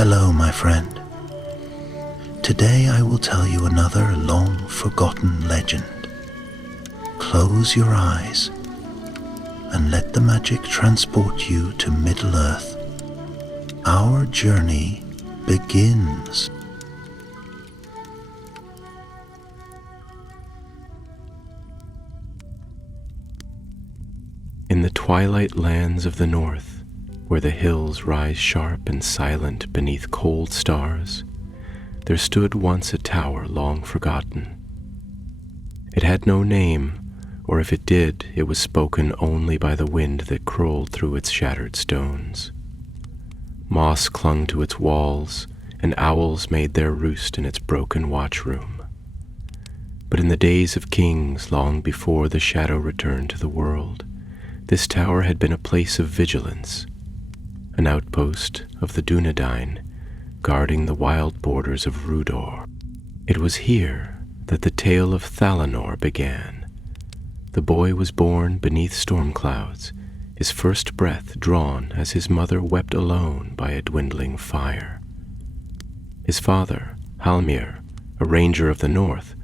Hello, my friend. Today I will tell you another long-forgotten legend. Close your eyes and let the magic transport you to Middle-earth. Our journey begins. In the twilight lands of the north, where the hills rise sharp and silent beneath cold stars, there stood once a tower long forgotten. It had no name, or if it did, it was spoken only by the wind that crawled through its shattered stones. Moss clung to its walls, and owls made their roost in its broken watchroom. But in the days of kings, long before the shadow returned to the world, this tower had been a place of vigilance, an outpost of the Dunedain, guarding the wild borders of Rudor. It was here that the tale of Thalanor began. The boy was born beneath storm clouds, his first breath drawn as his mother wept alone by a dwindling fire. His father, Halmir, a ranger of the north,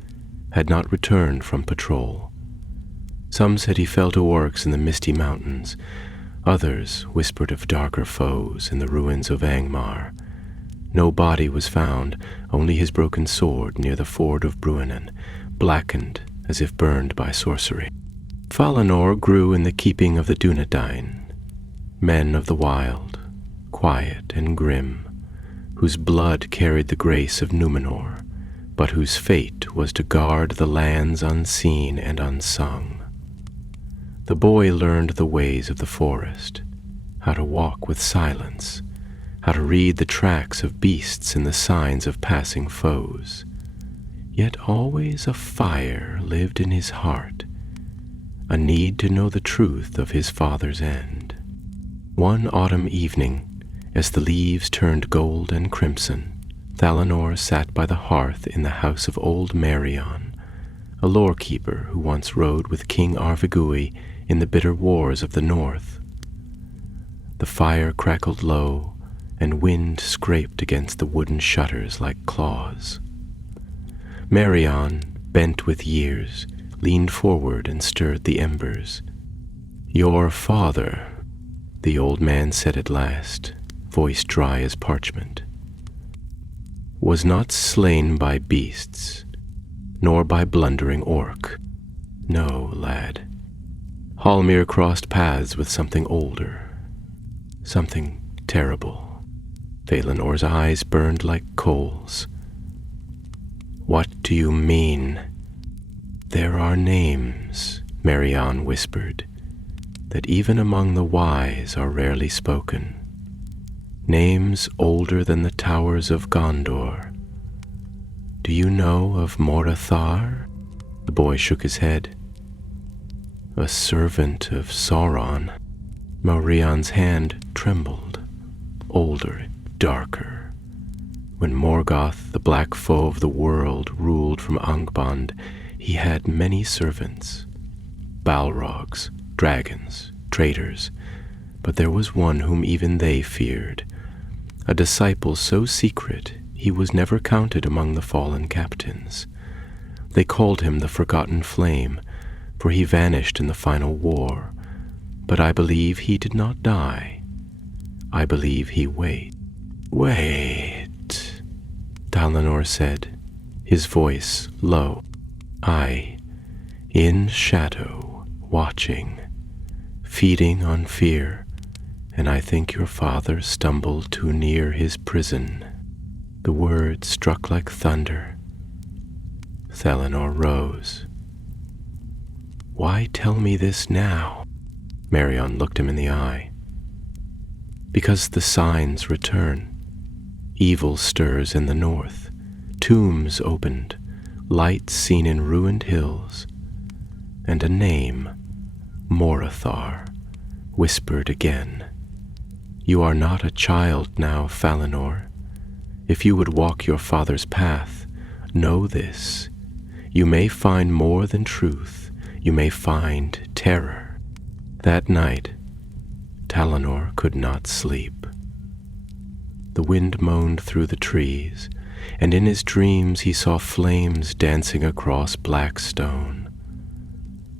had not returned from patrol. Some said he fell to orcs in the misty mountains. Others whispered of darker foes in the ruins of Angmar. No body was found, only his broken sword near the ford of Bruinen, blackened as if burned by sorcery. Valinor grew in the keeping of the Dunedain, men of the wild, quiet and grim, whose blood carried the grace of Numenor, but whose fate was to guard the lands unseen and unsung. The boy learned the ways of the forest, how to walk with silence, how to read the tracks of beasts and the signs of passing foes. Yet always a fire lived in his heart, a need to know the truth of his father's end. One autumn evening, as the leaves turned gold and crimson, Thalanor sat by the hearth in the house of old Marion, a lore-keeper who once rode with King Arvigui in the bitter wars of the north. The fire crackled low, and wind scraped against the wooden shutters like claws. Marion, bent with years, leaned forward and stirred the embers. "Your father," the old man said at last, voice dry as parchment, "was not slain by beasts, nor by blundering orc. No, lad. Halmir crossed paths with something older, something terrible." Valinor's eyes burned like coals. "What do you mean?" "There are names," Marion whispered, "that even among the wise are rarely spoken. Names older than the towers of Gondor. Do you know of Morgoth?" The boy shook his head. "A servant of Sauron." Marion's hand trembled. "Older, darker. When Morgoth, the black foe of the world, ruled from Angband, he had many servants. Balrogs, dragons, traitors. But there was one whom even they feared. A disciple so secret he was never counted among the fallen captains. They called him the Forgotten Flame, for he vanished in the final war. But I believe he did not die. I believe he waited. "Wait," Thalanor said, his voice low. "I, in shadow, watching, feeding on fear, and I think your father stumbled too near his prison." The words struck like thunder. Thalanor rose. "Why tell me this now?" Marion looked him in the eye. "Because the signs return. Evil stirs in the north. Tombs opened, lights seen in ruined hills, and a name, Morgoth, whispered again. You are not a child now, Valinor. If you would walk your father's path, know this. You may find more than truth. You may find terror." That night, Thalanor could not sleep. The wind moaned through the trees, and in his dreams he saw flames dancing across black stone.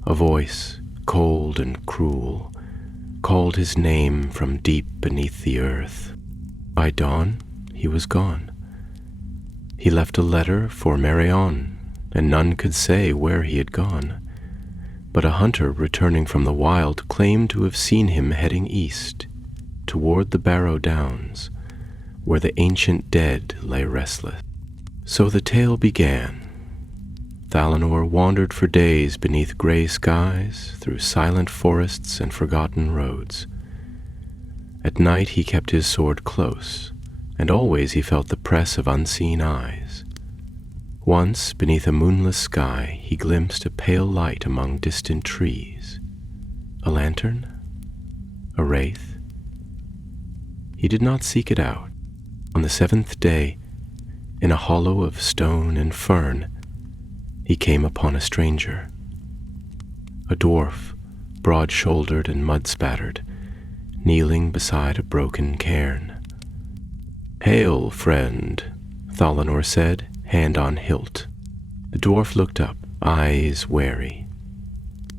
A voice, cold and cruel, called his name from deep beneath the earth. By dawn, he was gone. He left a letter for Marion, and none could say where he had gone. But a hunter returning from the wild claimed to have seen him heading east, toward the Barrow Downs, where the ancient dead lay restless. So the tale began. Thalinor wandered for days beneath gray skies, through silent forests and forgotten roads. At night he kept his sword close, and always he felt the press of unseen eyes. Once, beneath a moonless sky, he glimpsed a pale light among distant trees. A lantern? A wraith? He did not seek it out. On the 7th day, in a hollow of stone and fern, he came upon a stranger. A dwarf, broad-shouldered and mud-spattered, kneeling beside a broken cairn. "Hail, friend," Thalinor said, hand on hilt. The dwarf looked up, eyes wary.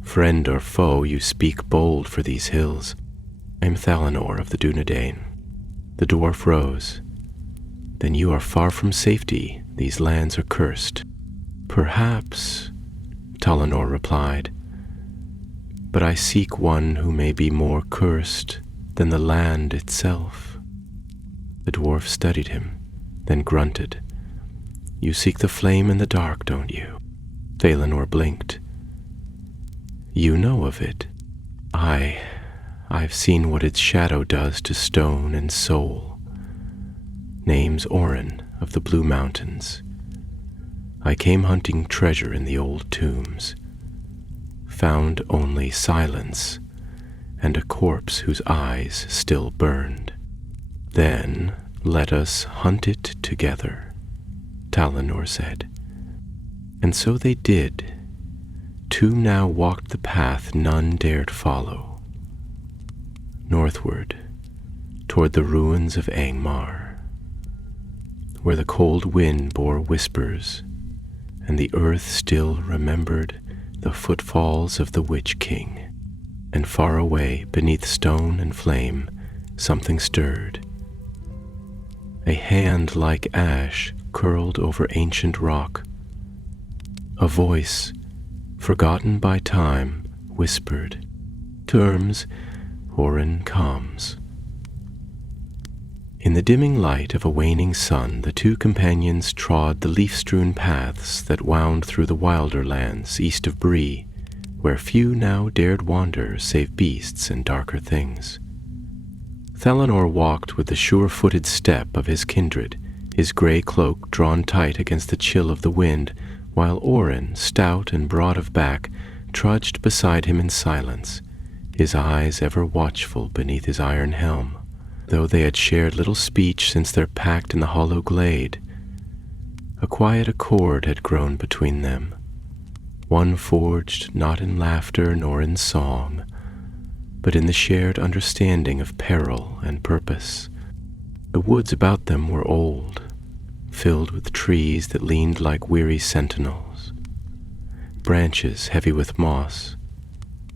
"Friend or foe, you speak bold for these hills. I am Thalinor of the Dunedain." The dwarf rose. "Then you are far from safety. These lands are cursed." "Perhaps," Thalinor replied, "but I seek one who may be more cursed than the land itself." The dwarf studied him, then grunted. "You seek the flame in the dark, don't you?" Thalinor blinked. "You know of it." I've seen what its shadow does to stone and soul." "Name's Orin of the Blue Mountains. I came hunting treasure in the old tombs. Found only silence and a corpse whose eyes still burned. Then let us hunt it together," Thalinor said. And so they did. Two now walked the path none dared follow, northward, toward the ruins of Angmar, where the cold wind bore whispers, and the earth still remembered the footfalls of the Witch King. And far away, beneath stone and flame, something stirred. A hand like ash curled over ancient rock. A voice, forgotten by time, whispered, "Terms, Orin comes." In the dimming light of a waning sun, the two companions trod the leaf-strewn paths that wound through the wilder lands east of Bree, where few now dared wander save beasts and darker things. Thalinor walked with the sure-footed step of his kindred, his grey cloak drawn tight against the chill of the wind, while Orin, stout and broad of back, trudged beside him in silence, his eyes ever watchful beneath his iron helm. Though they had shared little speech since their pact in the hollow glade, a quiet accord had grown between them, one forged not in laughter nor in song, but in the shared understanding of peril and purpose. The woods about them were old, filled with trees that leaned like weary sentinels, branches heavy with moss,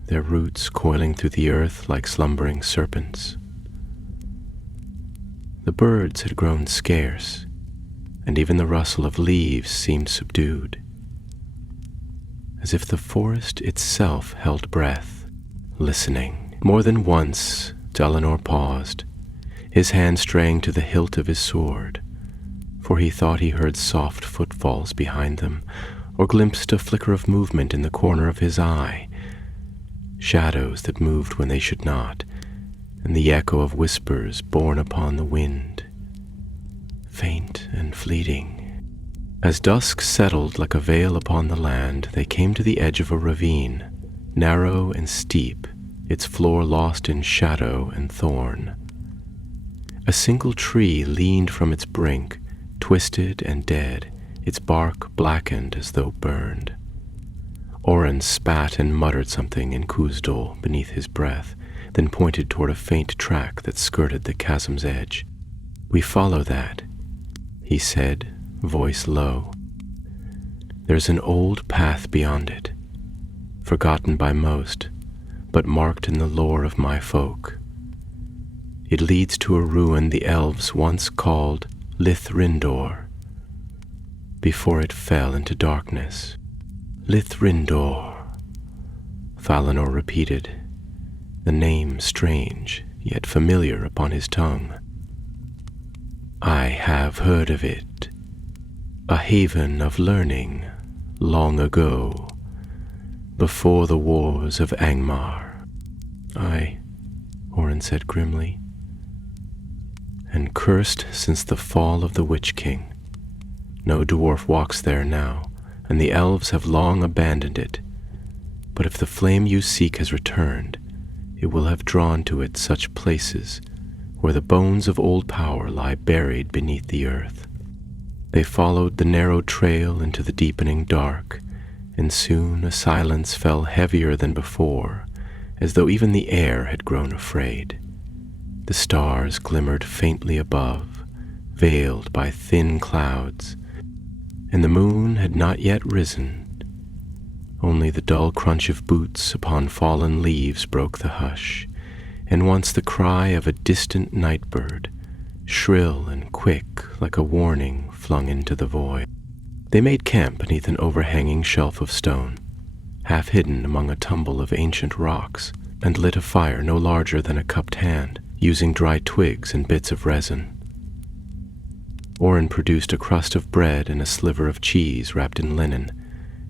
their roots coiling through the earth like slumbering serpents. The birds had grown scarce, and even the rustle of leaves seemed subdued, as if the forest itself held breath, listening. More than once, Thalinor paused, his hand straying to the hilt of his sword, for he thought he heard soft footfalls behind them, or glimpsed a flicker of movement in the corner of his eye, shadows that moved when they should not, and the echo of whispers borne upon the wind, faint and fleeting. As dusk settled like a veil upon the land, they came to the edge of a ravine, narrow and steep, its floor lost in shadow and thorn. A single tree leaned from its brink, twisted and dead, its bark blackened as though burned. Orin spat and muttered something in Khuzdul beneath his breath, then pointed toward a faint track that skirted the chasm's edge. "We follow that," he said, voice low. "There's an old path beyond it, forgotten by most, but marked in the lore of my folk. It leads to a ruin the elves once called Lithrindor, before it fell into darkness." "Lithrindor," Valinor repeated, the name strange yet familiar upon his tongue. "I have heard of it. A haven of learning long ago, before the wars of Angmar." "Aye," Orin said grimly, "and cursed since the fall of the Witch King. No dwarf walks there now, and the elves have long abandoned it. But if the flame you seek has returned, it will have drawn to it such places where the bones of old power lie buried beneath the earth." They followed the narrow trail into the deepening dark, and soon a silence fell heavier than before, as though even the air had grown afraid. The stars glimmered faintly above, veiled by thin clouds, and the moon had not yet risen. Only the dull crunch of boots upon fallen leaves broke the hush, and once the cry of a distant night bird, shrill and quick like a warning flung into the void. They made camp beneath an overhanging shelf of stone, half hidden among a tumble of ancient rocks, and lit a fire no larger than a cupped hand, using dry twigs and bits of resin. Orin produced a crust of bread and a sliver of cheese wrapped in linen,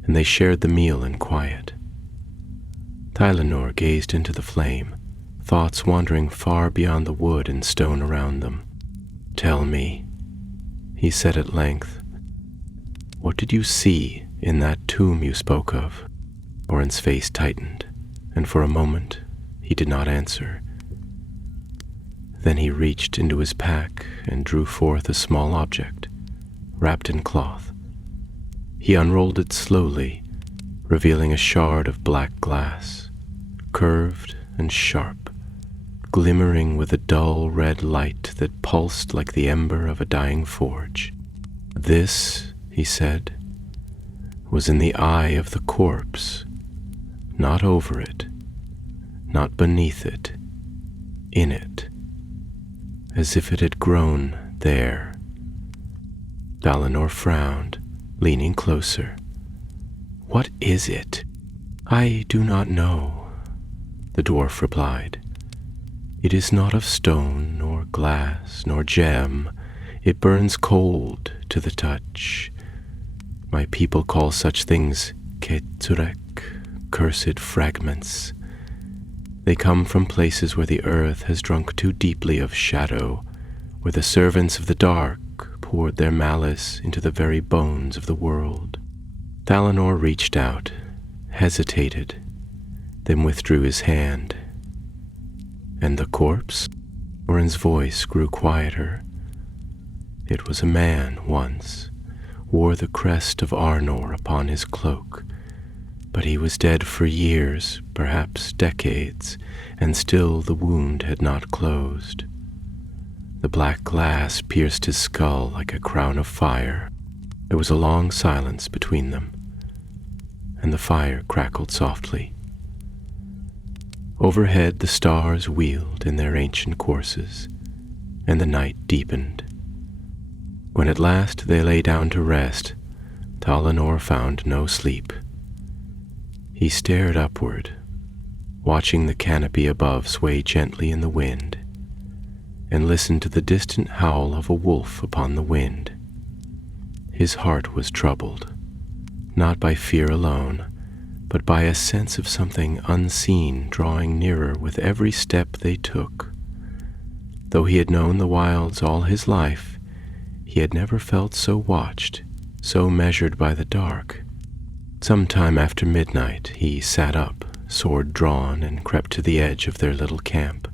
and they shared the meal in quiet. Valinor gazed into the flame, thoughts wandering far beyond the wood and stone around them. "Tell me," he said at length, "what did you see in that tomb you spoke of?" Orin's face tightened, and for a moment he did not answer. Then he reached into his pack and drew forth a small object, wrapped in cloth. He unrolled it slowly, revealing a shard of black glass, curved and sharp, glimmering with a dull red light that pulsed like the ember of a dying forge. "This," he said, "was in the eye of the corpse, not over it, not beneath it, in it, as if it had grown there." Valinor frowned, leaning closer. "What is it?" "I do not know," the dwarf replied. "It is not of stone, nor glass, nor gem. It burns cold to the touch. My people call such things Keturek, cursed fragments. They come from places where the earth has drunk too deeply of shadow, where the servants of the dark poured their malice into the very bones of the world." Valinor reached out, hesitated, then withdrew his hand. "And the corpse?" Orin's voice grew quieter. "It was a man once, wore the crest of Arnor upon his cloak, but he was dead for years, perhaps decades, and still the wound had not closed. The black glass pierced his skull like a crown of fire." There was a long silence between them, and the fire crackled softly. Overhead the stars wheeled in their ancient courses, and the night deepened. When at last they lay down to rest, Valinor found no sleep. He stared upward, watching the canopy above sway gently in the wind, and listened to the distant howl of a wolf upon the wind. His heart was troubled, not by fear alone, but by a sense of something unseen drawing nearer with every step they took. Though he had known the wilds all his life, he had never felt so watched, so measured by the dark. Sometime after midnight he sat up, sword drawn, and crept to the edge of their little camp.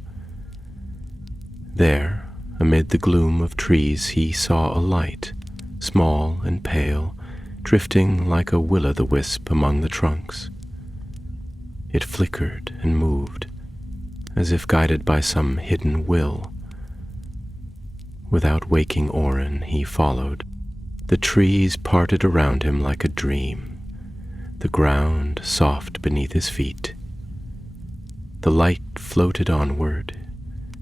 There, amid the gloom of trees, he saw a light, small and pale, drifting like a will-o'-the-wisp among the trunks. It flickered and moved, as if guided by some hidden will. Without waking Orin, he followed. The trees parted around him like a dream, the ground soft beneath his feet. The light floated onward,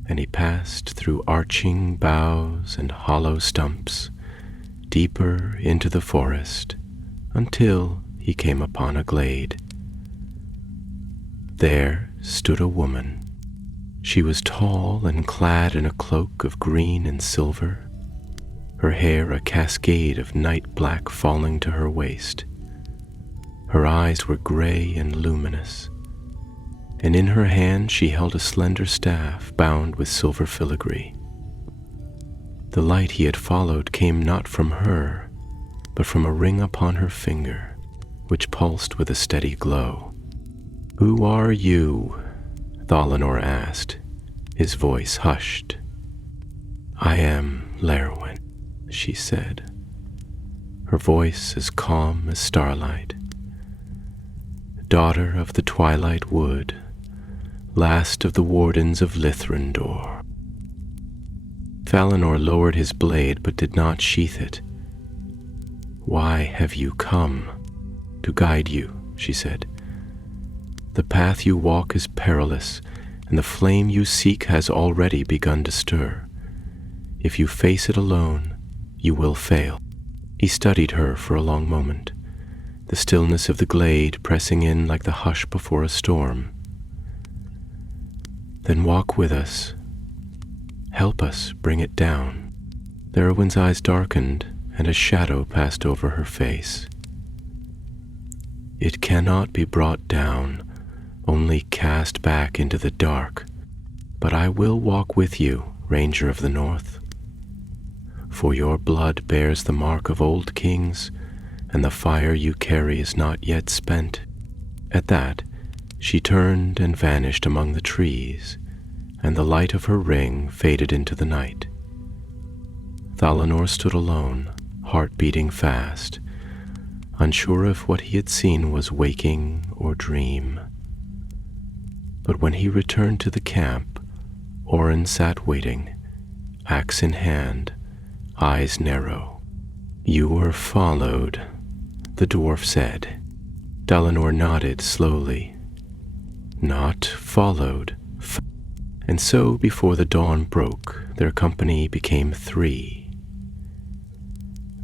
and he passed through arching boughs and hollow stumps, deeper into the forest, until he came upon a glade. There stood a woman. She was tall and clad in a cloak of green and silver, her hair a cascade of night black falling to her waist. Her eyes were gray and luminous, and in her hand she held a slender staff bound with silver filigree. The light he had followed came not from her, but from a ring upon her finger, which pulsed with a steady glow. "Who are you?" Thalanor asked, his voice hushed. "I am Lerwin," she said, her voice as calm as starlight. "Daughter of the Twilight Wood, last of the wardens of Lithrendor." Thalanor lowered his blade but did not sheath it. "Why have you come?" "To guide you," she said. "The path you walk is perilous, and the flame you seek has already begun to stir. If you face it alone, you will fail." He studied her for a long moment, the stillness of the glade pressing in like the hush before a storm. "Then walk with us. Help us bring it down." Lerwin's eyes darkened, and a shadow passed over her face. "It cannot be brought down, only cast back into the dark, but I will walk with you, Ranger of the North. For your blood bears the mark of old kings, and the fire you carry is not yet spent." At that, she turned and vanished among the trees, and the light of her ring faded into the night. Thalanor stood alone, heart beating fast, unsure if what he had seen was waking or dream. But when he returned to the camp, Orin sat waiting, axe in hand, eyes narrow. "You were followed," the dwarf said. Thalanor nodded slowly. "Not followed." And so, before the dawn broke, their company became 3.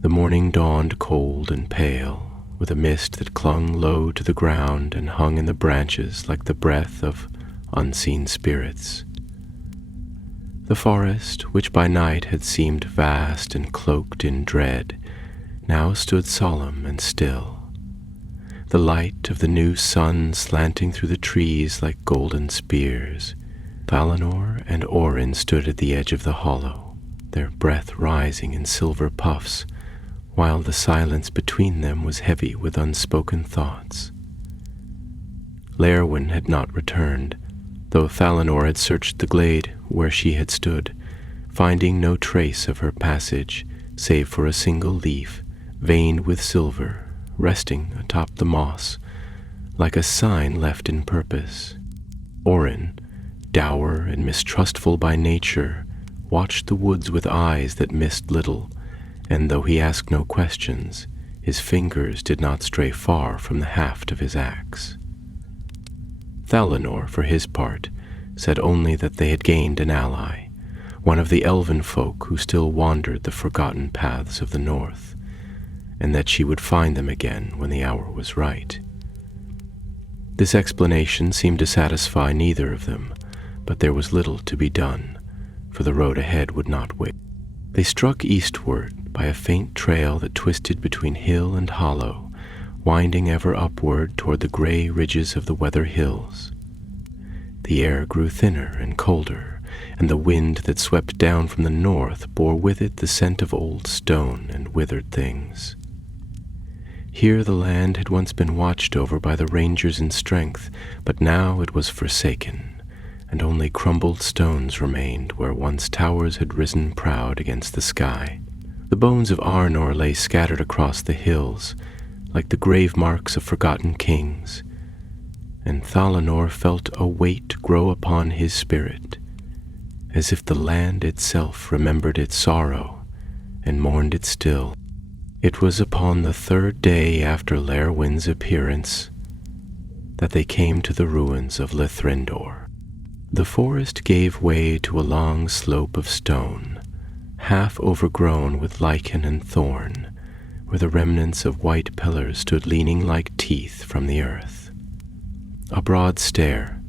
The morning dawned cold and pale, with a mist that clung low to the ground and hung in the branches like the breath of unseen spirits. The forest, which by night had seemed vast and cloaked in dread, now stood solemn and still, the light of the new sun slanting through the trees like golden spears. Thalanor and Orin stood at the edge of the hollow, their breath rising in silver puffs, while the silence between them was heavy with unspoken thoughts. Lerwin had not returned, though Thalanor had searched the glade where she had stood, finding no trace of her passage save for a single leaf, veined with silver, resting atop the moss, like a sign left in purpose. Orin, dour and mistrustful by nature, watched the woods with eyes that missed little, and though he asked no questions, his fingers did not stray far from the haft of his axe. Thalanor, for his part, said only that they had gained an ally, one of the elven folk who still wandered the forgotten paths of the north, and that she would find them again when the hour was right. This explanation seemed to satisfy neither of them, but there was little to be done, for the road ahead would not wait. They struck eastward by a faint trail that twisted between hill and hollow, winding ever upward toward the gray ridges of the Weather Hills. The air grew thinner and colder, and the wind that swept down from the north bore with it the scent of old stone and withered things. Here the land had once been watched over by the rangers in strength, but now it was forsaken, and only crumbled stones remained where once towers had risen proud against the sky. The bones of Arnor lay scattered across the hills, like the grave marks of forgotten kings, and Thalanor felt a weight grow upon his spirit. as if the land itself remembered its sorrow and mourned it still. It was upon the third day after Léirwyn's appearance that they came to the ruins of Lithrindor. The forest gave way to a long slope of stone, half overgrown with lichen and thorn, where the remnants of white pillars stood leaning like teeth from the earth. A broad stair,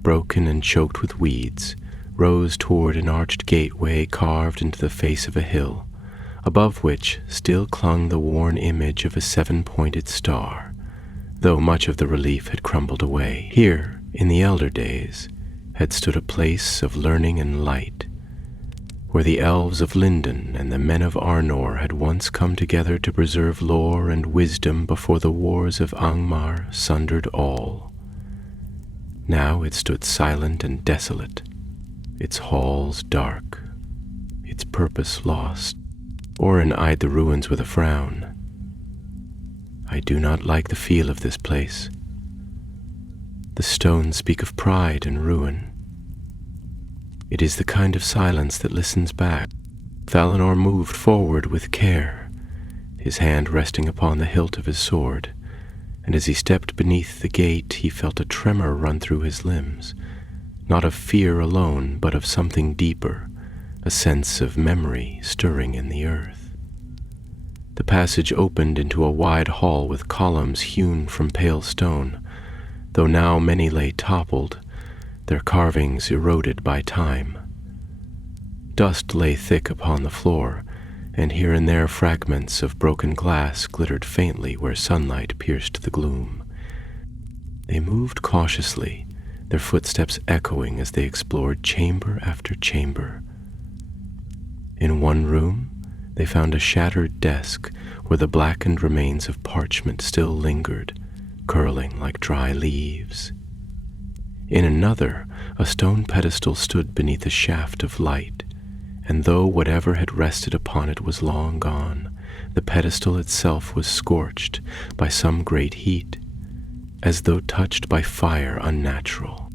broken and choked with weeds, rose toward an arched gateway carved into the face of a hill, above which still clung the worn image of a seven-pointed star, though much of the relief had crumbled away. Here, in the elder days, had stood a place of learning and light, where the elves of Lindon and the men of Arnor had once come together to preserve lore and wisdom before the wars of Angmar sundered all. Now it stood silent and desolate, its halls dark, its purpose lost. Orin eyed the ruins with a frown. I do not like the feel of this place. The stones speak of pride and ruin. It is the kind of silence that listens back. Valinor moved forward with care, his hand resting upon the hilt of his sword, and as he stepped beneath the gate he felt a tremor run through his limbs, not of fear alone, but of something deeper, a sense of memory stirring in the earth. The passage opened into a wide hall with columns hewn from pale stone, though now many lay toppled, their carvings eroded by time. Dust lay thick upon the floor, and here and there fragments of broken glass glittered faintly where sunlight pierced the gloom. They moved cautiously, their footsteps echoing as they explored chamber after chamber. In one room, they found a shattered desk where the blackened remains of parchment still lingered, curling like dry leaves. In another, a stone pedestal stood beneath a shaft of light, and though whatever had rested upon it was long gone, the pedestal itself was scorched by some great heat, as though touched by fire unnatural.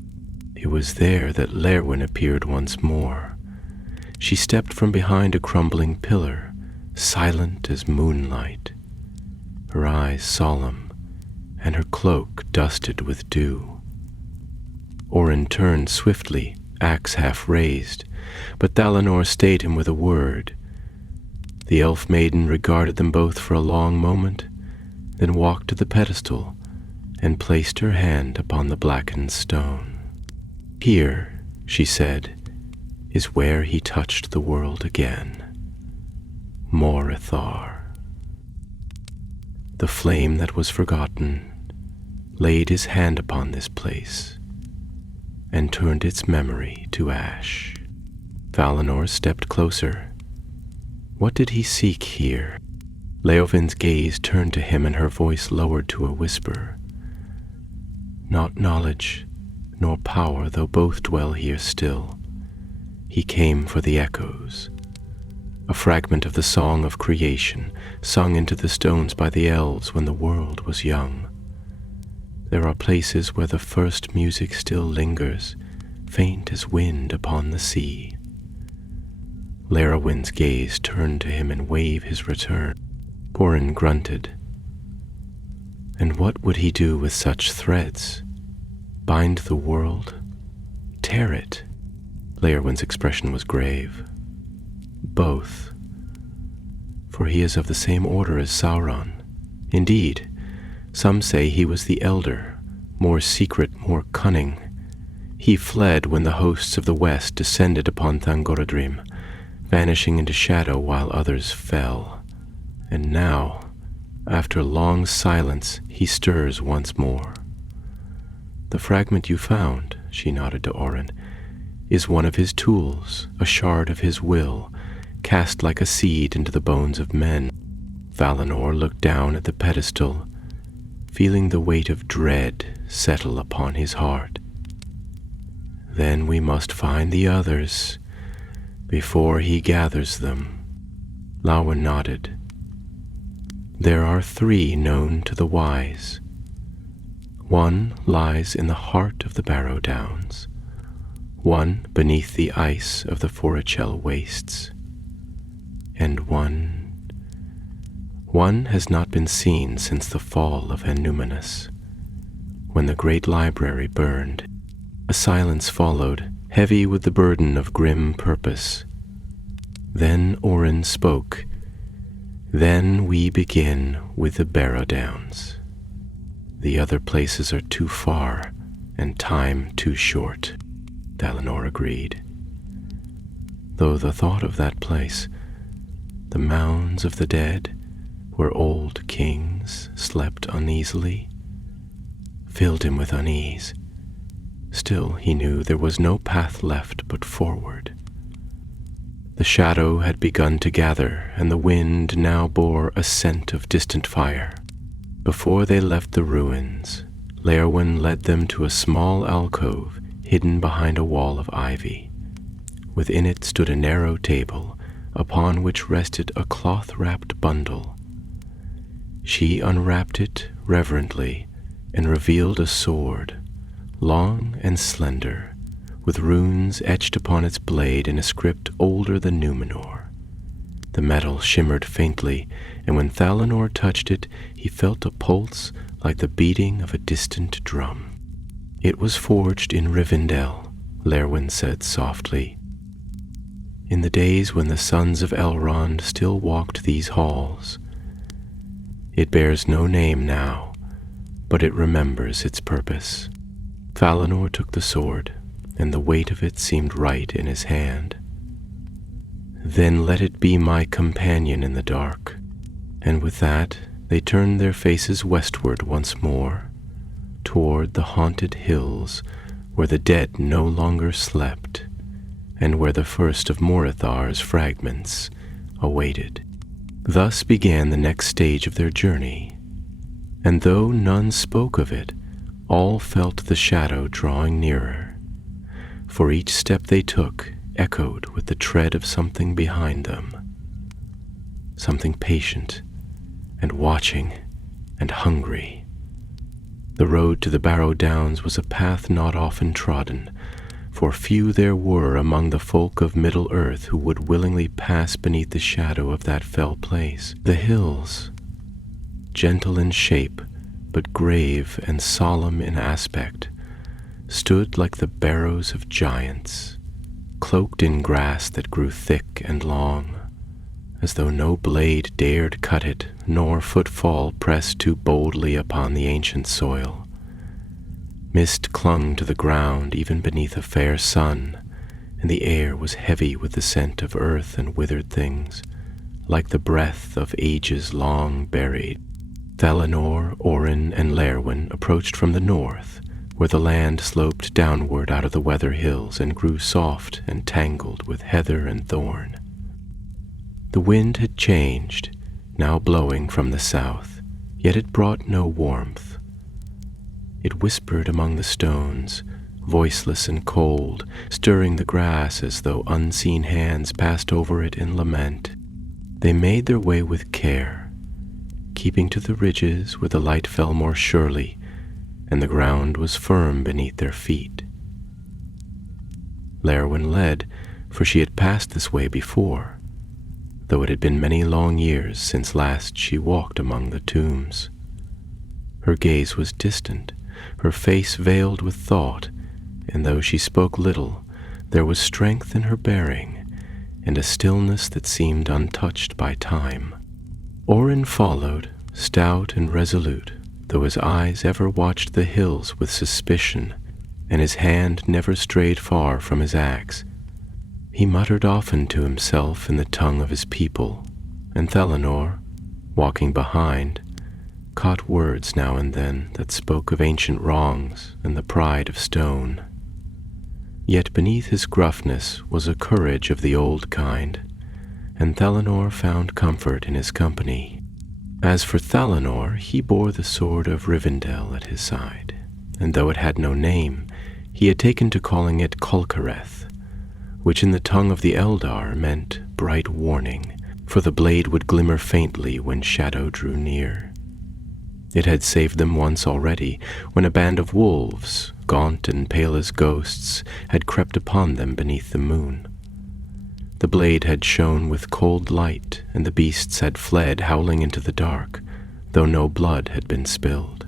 It was there that Léirwyn appeared once more. She stepped from behind a crumbling pillar, silent as moonlight, her eyes solemn, and her cloak dusted with dew. Orin turned swiftly, axe half raised, but Valinor stayed him with a word. The elf maiden regarded them both for a long moment, then walked to the pedestal and placed her hand upon the blackened stone. Here, she said, is where he touched the world again. Morgoth. The flame that was forgotten laid his hand upon this place and turned its memory to ash. Valinor stepped closer. What did he seek here? Leovin's gaze turned to him and her voice lowered to a whisper. Not knowledge, nor power, though both dwell here still. He came for the echoes, a fragment of the song of creation, sung into the stones by the elves when the world was young. There are places where the first music still lingers, faint as wind upon the sea. Léirwyn's gaze turned to him and waved his return. Orin grunted. And what would he do with such threads? Bind the world? Tear it? Léirwyn's expression was grave. Both. For he is of the same order as Sauron. Indeed, some say he was the elder, more secret, more cunning. He fled when the hosts of the west descended upon Thangorodrim, vanishing into shadow while others fell. And now, after long silence, he stirs once more. The fragment you found, she nodded to Orin, is one of his tools, a shard of his will, cast like a seed into the bones of men. Valinor looked down at the pedestal, feeling the weight of dread settle upon his heart. Then we must find the others before he gathers them. Léirwyn nodded. There are 3 known to the wise. One lies in the heart of the Barrow Downs. one beneath the ice of the Forichel wastes, and one has not been seen since the fall of Annúminas, when the great library burned. A silence followed, heavy with the burden of grim purpose. Then Orin spoke. Then we begin with the Barrow Downs. The other places are too far, and time too short, Thalanor agreed. Though the thought of that place, the mounds of the dead, where old kings slept uneasily, filled him with unease. Still, he knew there was no path left but forward. The shadow had begun to gather, and the wind now bore a scent of distant fire. Before they left the ruins, Léorwyn led them to a small alcove hidden behind a wall of ivy. Within it stood a narrow table, upon which rested a cloth-wrapped bundle. She unwrapped it reverently and revealed a sword, long and slender, with runes etched upon its blade in a script older than Númenor. The metal shimmered faintly, and when Thalanor touched it, he felt a pulse like the beating of a distant drum. It was forged in Rivendell, Léorwyn said softly. In the days when the sons of Elrond still walked these halls. It bears no name now, but it remembers its purpose. Thalanor took the sword, and the weight of it seemed right in his hand. Then let it be my companion in the dark. And with that, they turned their faces westward once more, toward the haunted hills where the dead no longer slept, and where the first of Morathar's fragments awaited. Thus began the next stage of their journey, and though none spoke of it, all felt the shadow drawing nearer, for each step they took echoed with the tread of something behind them, something patient and watching and hungry. The road to the Barrow Downs was a path not often trodden, for few there were among the folk of Middle-earth who would willingly pass beneath the shadow of that fell place. The hills, gentle in shape, but grave and solemn in aspect, stood like the barrows of giants, cloaked in grass that grew thick and long, as though no blade dared cut it, nor footfall press too boldly upon the ancient soil. Mist clung to the ground even beneath a fair sun, and the air was heavy with the scent of earth and withered things, like the breath of ages long buried. Thalanor, Orin, and Léorwyn approached from the north, where the land sloped downward out of the Weather Hills and grew soft and tangled with heather and thorn. The wind had changed, now blowing from the south, yet it brought no warmth. It whispered among the stones, voiceless and cold, stirring the grass as though unseen hands passed over it in lament. They made their way with care, keeping to the ridges where the light fell more surely, and the ground was firm beneath their feet. Léorwyn led, for she had passed this way before, though it had been many long years since last she walked among the tombs. Her gaze was distant, her face veiled with thought, and though she spoke little, there was strength in her bearing, and a stillness that seemed untouched by time. Orin followed, stout and resolute, though his eyes ever watched the hills with suspicion, and his hand never strayed far from his axe. He muttered often to himself in the tongue of his people, and Thalanor, walking behind, caught words now and then that spoke of ancient wrongs and the pride of stone. Yet beneath his gruffness was a courage of the old kind, and Thalanor found comfort in his company. As for Thalanor, he bore the sword of Rivendell at his side, and though it had no name, he had taken to calling it Colcareth, which in the tongue of the Eldar meant bright warning, for the blade would glimmer faintly when shadow drew near. It had saved them once already, when a band of wolves, gaunt and pale as ghosts, had crept upon them beneath the moon. The blade had shone with cold light, and the beasts had fled howling into the dark, though no blood had been spilled.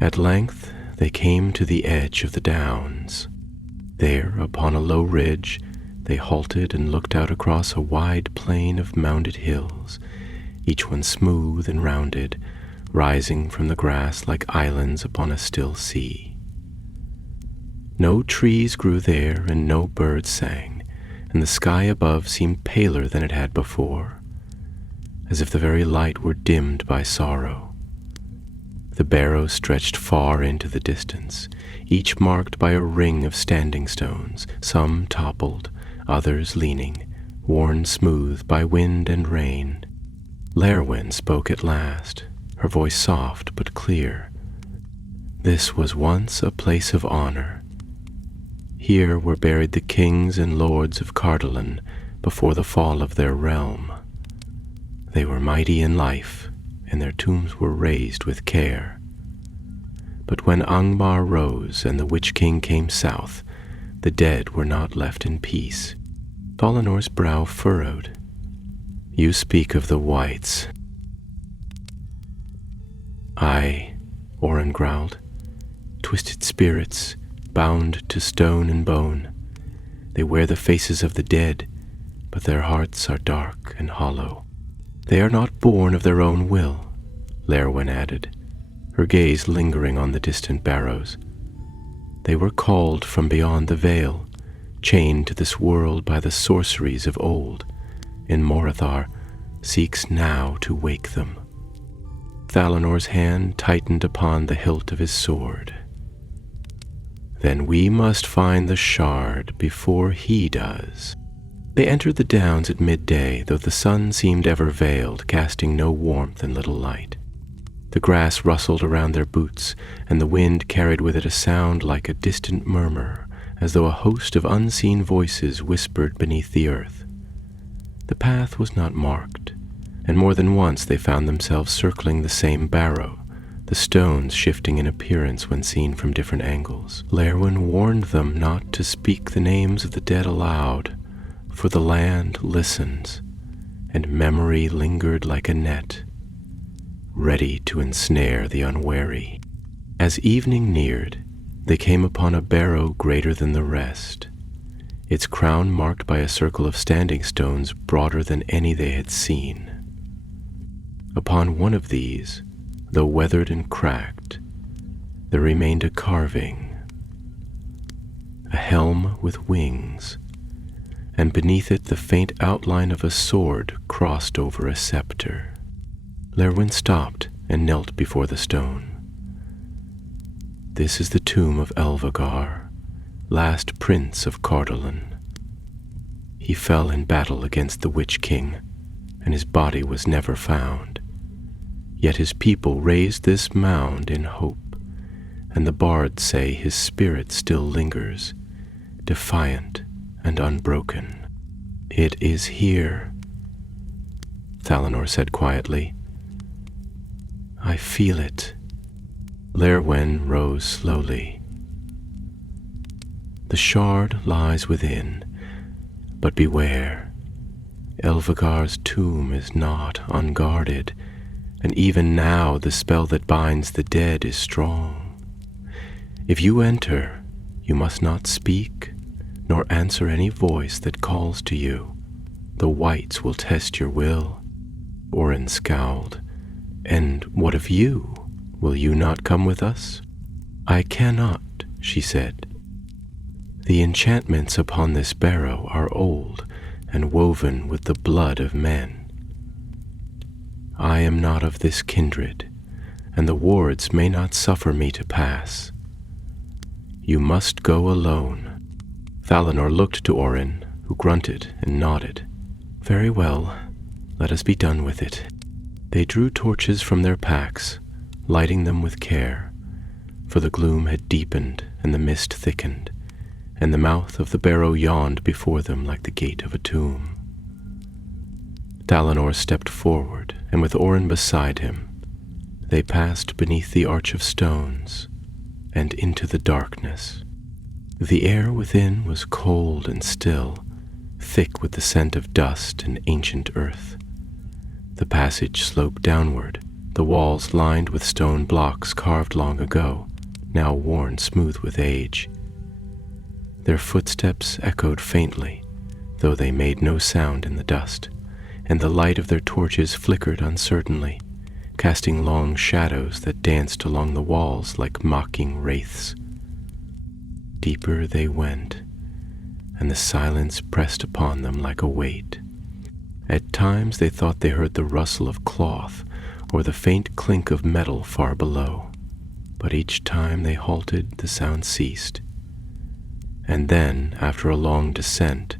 At length they came to the edge of the downs. There, upon a low ridge, they halted and looked out across a wide plain of mounded hills, each one smooth and rounded, rising from the grass like islands upon a still sea. No trees grew there, and no birds sang, and the sky above seemed paler than it had before, as if the very light were dimmed by sorrow. The barrows stretched far into the distance, each marked by a ring of standing stones, some toppled, others leaning, worn smooth by wind and rain. Lerwin spoke at last, her voice soft but clear. This was once a place of honor. Here were buried the kings and lords of Cardolan before the fall of their realm. They were mighty in life, and their tombs were raised with care. But when Angmar rose and the Witch King came south, the dead were not left in peace. Dalinor's brow furrowed. You speak of the whites. Aye, Oren growled. Twisted spirits, bound to stone and bone. They wear the faces of the dead, but their hearts are dark and hollow. They are not born of their own will, Lerwin added, her gaze lingering on the distant barrows. They were called from beyond the veil, chained to this world by the sorceries of old, and Morgoth seeks now to wake them. Thalinor's hand tightened upon the hilt of his sword. Then we must find the shard before he does. They entered the downs at midday, though the sun seemed ever veiled, casting no warmth and little light. The grass rustled around their boots, and the wind carried with it a sound like a distant murmur, as though a host of unseen voices whispered beneath the earth. The path was not marked, and more than once they found themselves circling the same barrow, the stones shifting in appearance when seen from different angles. Lerwin warned them not to speak the names of the dead aloud, for the land listens, and memory lingered like a net, ready to ensnare the unwary. As evening neared, they came upon a barrow greater than the rest, its crown marked by a circle of standing stones broader than any they had seen. Upon one of these, though weathered and cracked, there remained a carving, a helm with wings, and beneath it the faint outline of a sword crossed over a scepter. Lerwin stopped and knelt before the stone. This is the tomb of Elvagar, last prince of Cardolan. He fell in battle against the Witch King, and his body was never found. Yet his people raised this mound in hope, and the bards say his spirit still lingers, defiant and unbroken. It is here, Thalinor said quietly. I feel it. Lerwin rose slowly. The shard lies within, but beware. Elvagar's tomb is not unguarded, and even now the spell that binds the dead is strong. If you enter, you must not speak, nor answer any voice that calls to you. The whites will test your will. Oren scowled. And what of you? Will you not come with us? I cannot, she said. The enchantments upon this barrow are old and woven with the blood of men. I am not of this kindred, and the wards may not suffer me to pass. You must go alone. Thalinor looked to Oren, who grunted and nodded. Very well, let us be done with it. They drew torches from their packs, lighting them with care, for the gloom had deepened and the mist thickened, and the mouth of the barrow yawned before them like the gate of a tomb. Dalinar stepped forward, and with Oren beside him, they passed beneath the arch of stones and into the darkness. The air within was cold and still, thick with the scent of dust and ancient earth. The passage sloped downward, the walls lined with stone blocks carved long ago, now worn smooth with age. Their footsteps echoed faintly, though they made no sound in the dust, and the light of their torches flickered uncertainly, casting long shadows that danced along the walls like mocking wraiths. Deeper they went, and the silence pressed upon them like a weight. At times they thought they heard the rustle of cloth or the faint clink of metal far below, but each time they halted, the sound ceased. And then, after a long descent,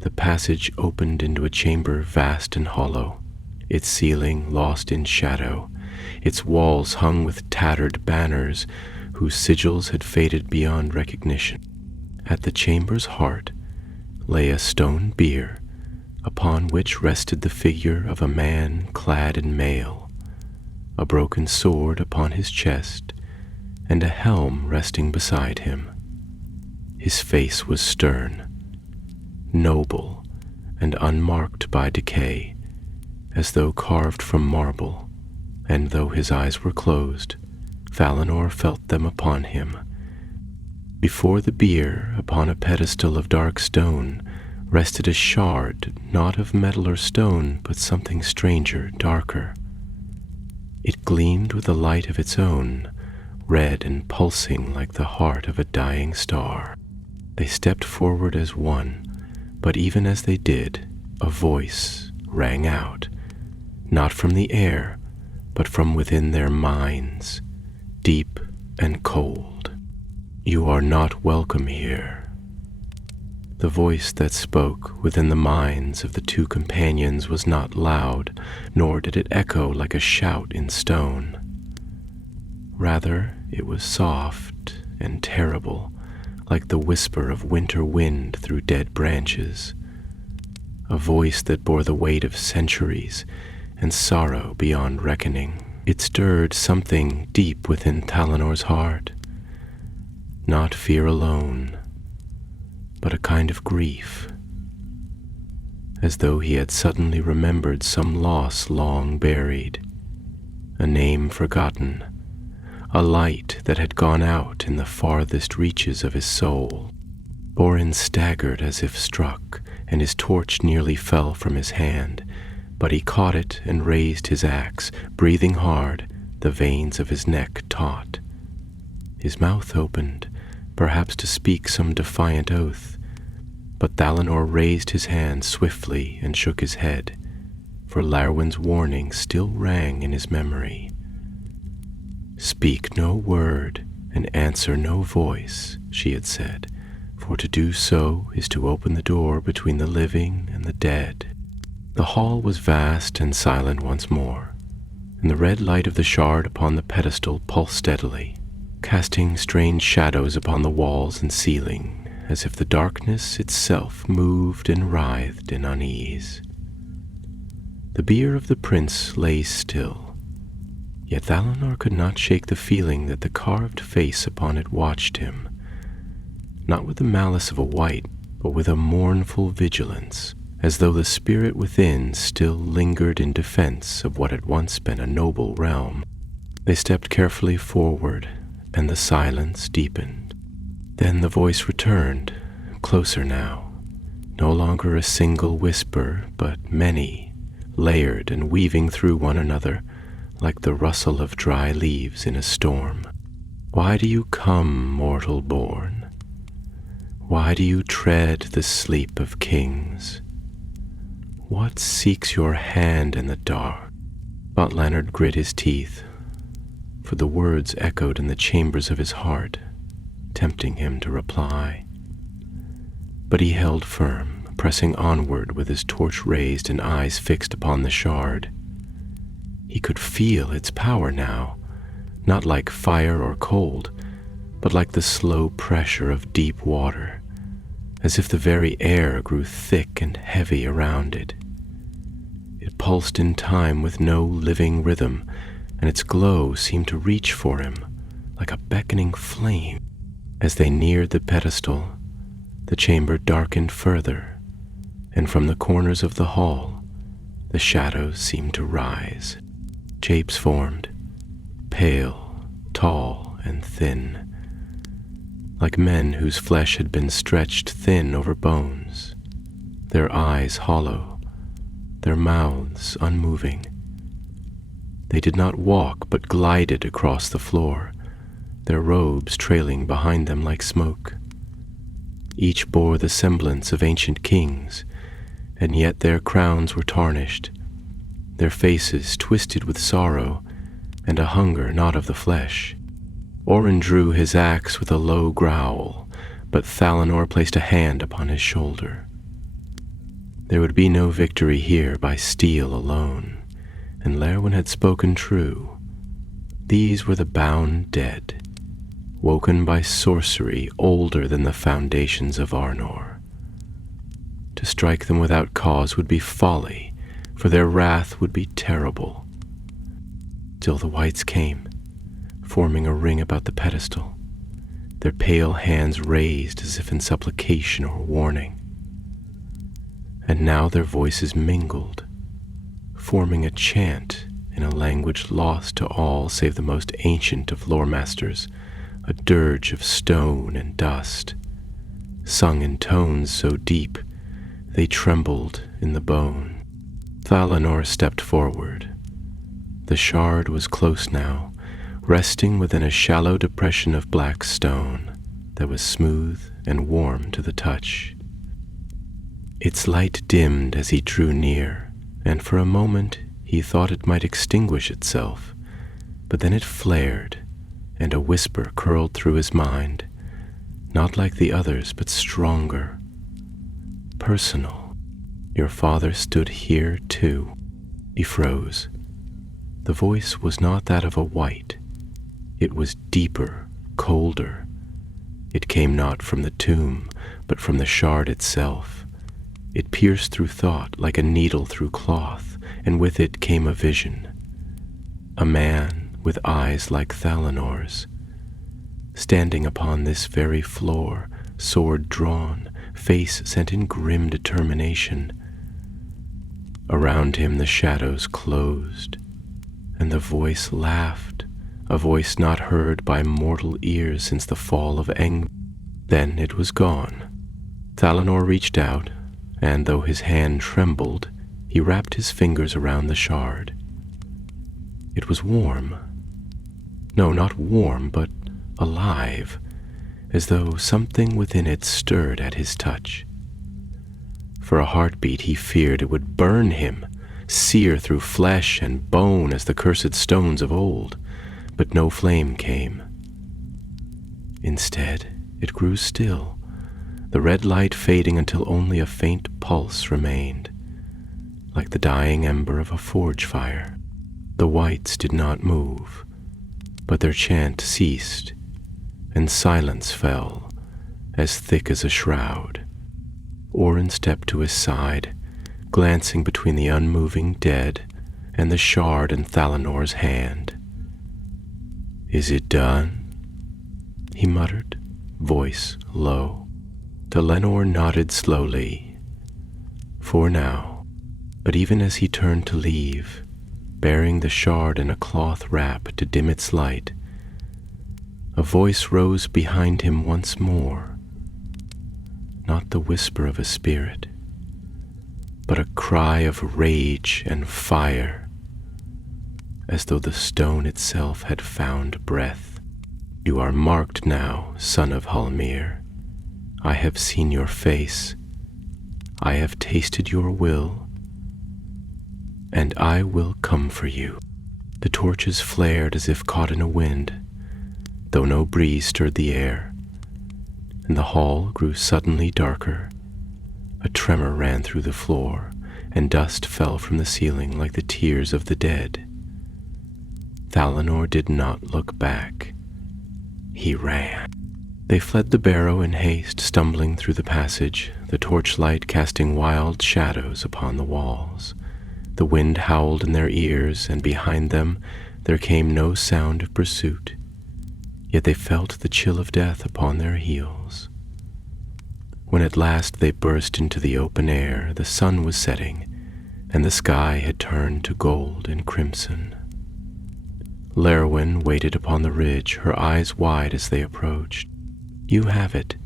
the passage opened into a chamber vast and hollow, its ceiling lost in shadow, its walls hung with tattered banners whose sigils had faded beyond recognition. At the chamber's heart lay a stone bier, upon which rested the figure of a man clad in mail, a broken sword upon his chest, and a helm resting beside him. His face was stern, noble, and unmarked by decay, as though carved from marble, and though his eyes were closed, Valinor felt them upon him. Before the bier, upon a pedestal of dark stone, rested a shard, not of metal or stone, but something stranger, darker. It gleamed with a light of its own, red and pulsing like the heart of a dying star. They stepped forward as one, but even as they did, a voice rang out, not from the air, but from within their minds, deep and cold. "You are not welcome here." The voice that spoke within the minds of the two companions was not loud, nor did it echo like a shout in stone. Rather, it was soft and terrible, like the whisper of winter wind through dead branches, a voice that bore the weight of centuries and sorrow beyond reckoning. It stirred something deep within Talinor's heart, not fear alone, but a kind of grief, as though he had suddenly remembered some loss long buried, a name forgotten, a light that had gone out in the farthest reaches of his soul. Orin staggered as if struck, and his torch nearly fell from his hand, but he caught it and raised his axe, breathing hard, the veins of his neck taut. His mouth opened, perhaps to speak some defiant oath, but Valinor raised his hand swiftly and shook his head, for Larwen's warning still rang in his memory. "Speak no word and answer no voice," she had said, "for to do so is to open the door between the living and the dead." The hall was vast and silent once more, and the red light of the shard upon the pedestal pulsed steadily, casting strange shadows upon the walls and ceiling, as if the darkness itself moved and writhed in unease. The bier of the prince lay still, yet Valinor could not shake the feeling that the carved face upon it watched him, not with the malice of a wight, but with a mournful vigilance, as though the spirit within still lingered in defense of what had once been a noble realm. They stepped carefully forward, and the silence deepened. Then the voice returned, closer now, no longer a single whisper, but many, layered and weaving through one another, like the rustle of dry leaves in a storm. "Why do you come, mortal born? Why do you tread the sleep of kings? What seeks your hand in the dark?" But Leonard grit his teeth, for the words echoed in the chambers of his heart, tempting him to reply. But he held firm, pressing onward with his torch raised and eyes fixed upon the shard. He could feel its power now, not like fire or cold, but like the slow pressure of deep water, as if the very air grew thick and heavy around it. It pulsed in time with no living rhythm, and its glow seemed to reach for him, like a beckoning flame. As they neared the pedestal, the chamber darkened further, and from the corners of the hall, the shadows seemed to rise. Shapes formed, pale, tall, and thin, like men whose flesh had been stretched thin over bones, their eyes hollow, their mouths unmoving. They did not walk, but glided across the floor, their robes trailing behind them like smoke. Each bore the semblance of ancient kings, and yet their crowns were tarnished, their faces twisted with sorrow and a hunger not of the flesh. Orin drew his axe with a low growl, but Thalanor placed a hand upon his shoulder. There would be no victory here by steel alone, and Lerwin had spoken true. These were the bound dead, woken by sorcery older than the foundations of Arnor. To strike them without cause would be folly, for their wrath would be terrible. Still the wights came, forming a ring about the pedestal, their pale hands raised as if in supplication or warning. And now their voices mingled, forming a chant in a language lost to all save the most ancient of lore masters, a dirge of stone and dust, sung in tones so deep they trembled in the bone. Thalanor stepped forward. The shard was close now, resting within a shallow depression of black stone that was smooth and warm to the touch. Its light dimmed as he drew near, and for a moment he thought it might extinguish itself, but then it flared, and a whisper curled through his mind, not like the others, but stronger, personal. Your father stood here too. He froze. The voice was not that of a wight. It was deeper, colder. It came not from the tomb, but from the shard itself. It pierced through thought like a needle through cloth, and with it came a vision. A man with eyes like Thalanor's, standing upon this very floor, sword drawn, face set in grim determination. Around him the shadows closed, and the voice laughed, a voice not heard by mortal ears since the fall of Eng. Then it was gone. Thalanor reached out, and though his hand trembled, he wrapped his fingers around the shard. It was warm. No, not warm, but alive, as though something within it stirred at his touch. For a heartbeat he feared it would burn him, sear through flesh and bone as the cursed stones of old, but no flame came. Instead, it grew still, the red light fading until only a faint pulse remained, like the dying ember of a forge fire. The wights did not move, but their chant ceased, and silence fell, as thick as a shroud. Orin stepped to his side, glancing between the unmoving dead and the shard in Thalanor's hand. "Is it done?" he muttered, voice low. Thalanor nodded slowly. For now, but even as he turned to leave, bearing the shard in a cloth wrap to dim its light, a voice rose behind him once more, not the whisper of a spirit, but a cry of rage and fire, as though the stone itself had found breath. "You are marked now, son of Halmir. I have seen your face. I have tasted your will, and I will come for you." The torches flared as if caught in a wind, though no breeze stirred the air, and the hall grew suddenly darker. A tremor ran through the floor, and dust fell from the ceiling like the tears of the dead. Thalanor did not look back. He ran. They fled the barrow in haste, stumbling through the passage, the torchlight casting wild shadows upon the walls. The wind howled in their ears, and behind them there came no sound of pursuit. yet they felt the chill of death upon their heels. When at last they burst into the open air, the sun was setting, and the sky had turned to gold and crimson. Lerwin waited upon the ridge, her eyes wide as they approached. "You have it,"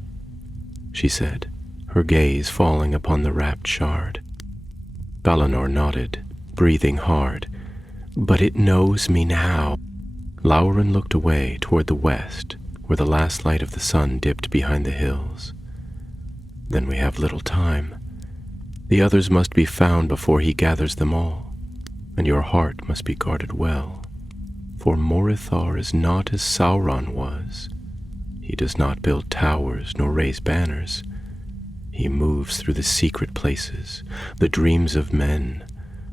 she said, her gaze falling upon the wrapped shard. Balinor nodded, breathing hard. "But it knows me now." Lauren looked away toward the west, where the last light of the sun dipped behind the hills. "Then we have little time. The others must be found before he gathers them all, and your heart must be guarded well. For Morithar is not as Sauron was. He does not build towers nor raise banners. He moves through the secret places, the dreams of men,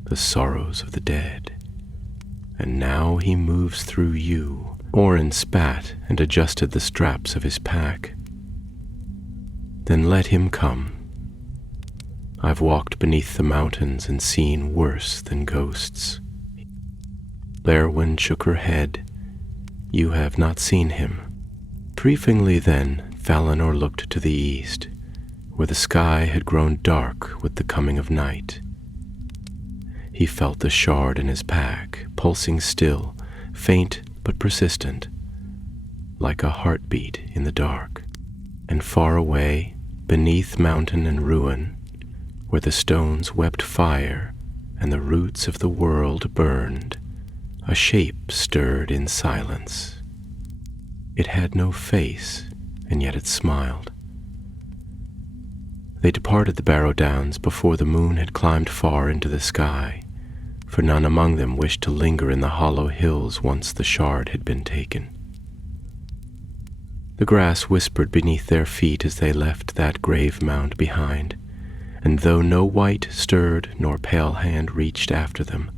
the sorrows of the dead. And now he moves through you." Orin spat and adjusted the straps of his pack. "Then let him come. I've walked beneath the mountains and seen worse than ghosts." Lerwin shook her head. "You have not seen him." Briefingly then, Valinor looked to the east, where the sky had grown dark with the coming of night. He felt the shard in his pack, pulsing still, faint but persistent, like a heartbeat in the dark. And far away, beneath mountain and ruin, where the stones wept fire and the roots of the world burned, a shape stirred in silence. It had no face, and yet it smiled. They departed the Barrow Downs before the moon had climbed far into the sky, for none among them wished to linger in the hollow hills once the shard had been taken. The grass whispered beneath their feet as they left that grave mound behind, and though no wight stirred nor pale hand reached after them,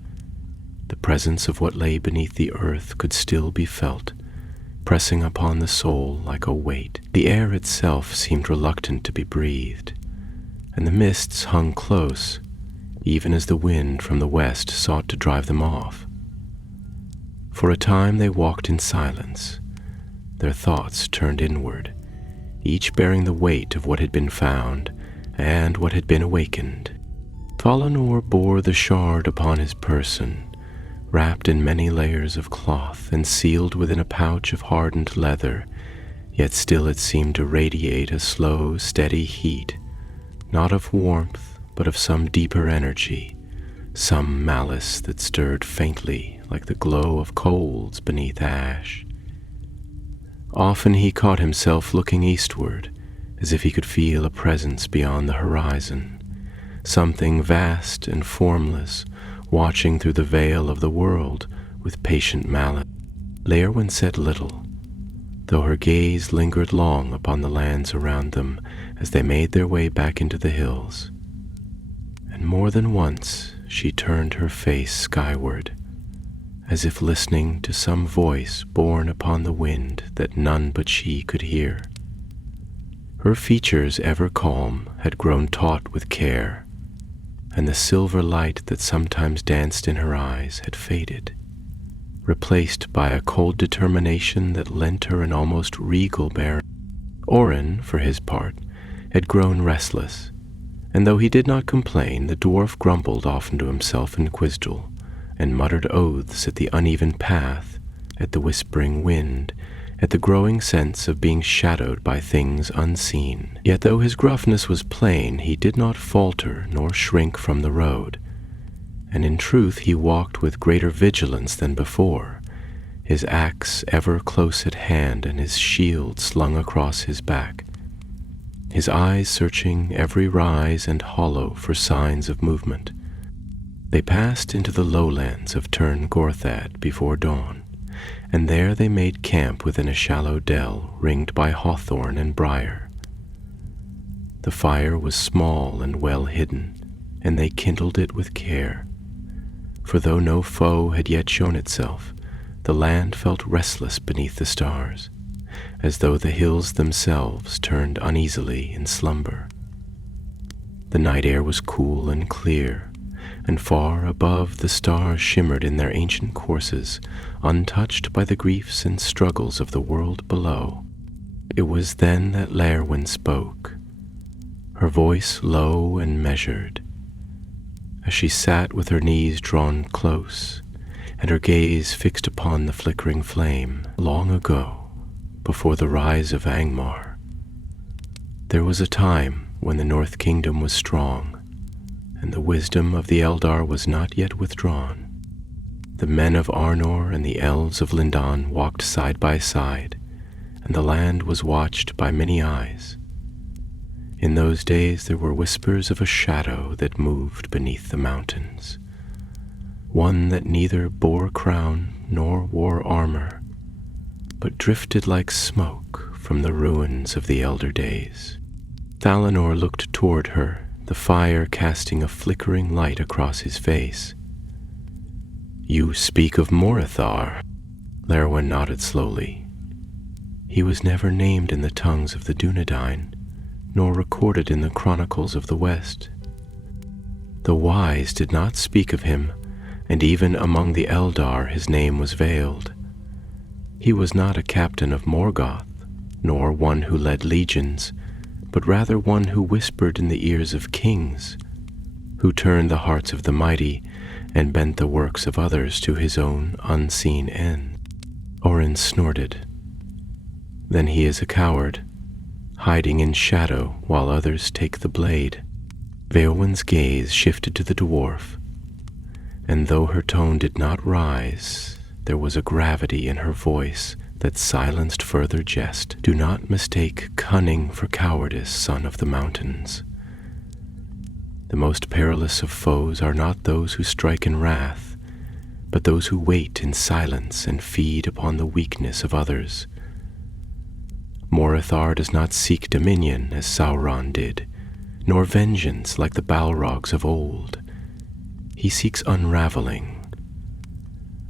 the presence of what lay beneath the earth could still be felt, pressing upon the soul like a weight. The air itself seemed reluctant to be breathed, and the mists hung close, even as the wind from the west sought to drive them off. For a time they walked in silence, their thoughts turned inward, each bearing the weight of what had been found and what had been awakened. Valinor bore the shard upon his person, wrapped in many layers of cloth and sealed within a pouch of hardened leather, yet still it seemed to radiate a slow, steady heat, not of warmth, but of some deeper energy, some malice that stirred faintly like the glow of coals beneath ash. Often he caught himself looking eastward, as if he could feel a presence beyond the horizon, something vast and formless, watching through the veil of the world with patient malice. Lerwin said little, though her gaze lingered long upon the lands around them as they made their way back into the hills. And more than once she turned her face skyward, as if listening to some voice borne upon the wind that none but she could hear. Her features, ever calm, had grown taut with care, and the silver light that sometimes danced in her eyes had faded, replaced by a cold determination that lent her an almost regal bearing. Orin, for his part, had grown restless, and though he did not complain, the dwarf grumbled often to himself in Quisdal, and muttered oaths at the uneven path, at the whispering wind, at the growing sense of being shadowed by things unseen. Yet though his gruffness was plain, he did not falter nor shrink from the road, and in truth he walked with greater vigilance than before, his axe ever close at hand and his shield slung across his back, his eyes searching every rise and hollow for signs of movement. They passed into the lowlands of Tern Gorthad before dawn, and there they made camp within a shallow dell ringed by hawthorn and briar. The fire was small and well hidden, and they kindled it with care, for though no foe had yet shown itself, the land felt restless beneath the stars, as though the hills themselves turned uneasily in slumber. The night air was cool and clear, and far above the stars shimmered in their ancient courses, untouched by the griefs and struggles of the world below. It was then that Lerwin spoke, her voice low and measured, as she sat with her knees drawn close and her gaze fixed upon the flickering flame. Long ago, before the rise of Angmar, there was a time when the North Kingdom was strong, and the wisdom of the Eldar was not yet withdrawn. The men of Arnor and the elves of Lindan walked side by side, and the land was watched by many eyes. In those days there were whispers of a shadow that moved beneath the mountains, one that neither bore crown nor wore armor, but drifted like smoke from the ruins of the elder days. Thalanor looked toward her, the fire casting a flickering light across his face. "You speak of Morgoth?" Lerwin nodded slowly. He was never named in the tongues of the Dunedain, nor recorded in the chronicles of the West. The wise did not speak of him, and even among the Eldar his name was veiled. He was not a captain of Morgoth, nor one who led legions, but rather one who whispered in the ears of kings, who turned the hearts of the mighty and bent the works of others to his own unseen end. Orin snorted. "Then he is a coward, hiding in shadow while others take the blade." Veowyn's gaze shifted to the dwarf, and though her tone did not rise, there was a gravity in her voice that silenced further jest. "Do not mistake cunning for cowardice, son of the mountains. The most perilous of foes are not those who strike in wrath, but those who wait in silence and feed upon the weakness of others. Morgoth does not seek dominion as Sauron did, nor vengeance like the Balrogs of old. He seeks unraveling,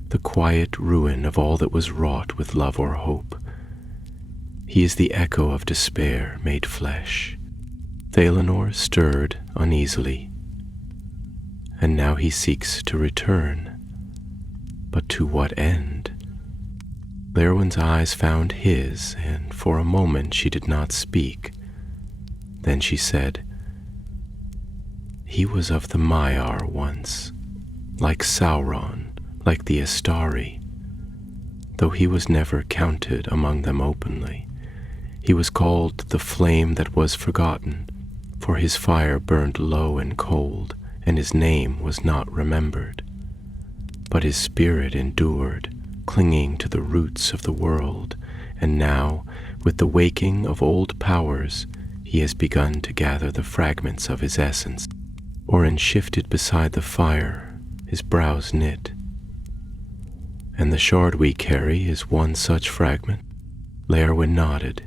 the quiet ruin of all that was wrought with love or hope. He is the echo of despair made flesh." Thalanor stirred uneasily, and now he seeks to return. But to what end? Lerwin's eyes found his, and for a moment she did not speak. Then she said, "He was of the Maiar once, like Sauron, like the Astari. Though he was never counted among them openly, he was called the flame that was forgotten, for his fire burned low and cold, and his name was not remembered. But his spirit endured, clinging to the roots of the world, and now, with the waking of old powers, he has begun to gather the fragments of his essence." Orin shifted beside the fire, his brows knit. "And the shard we carry is one such fragment?" Lerwin nodded.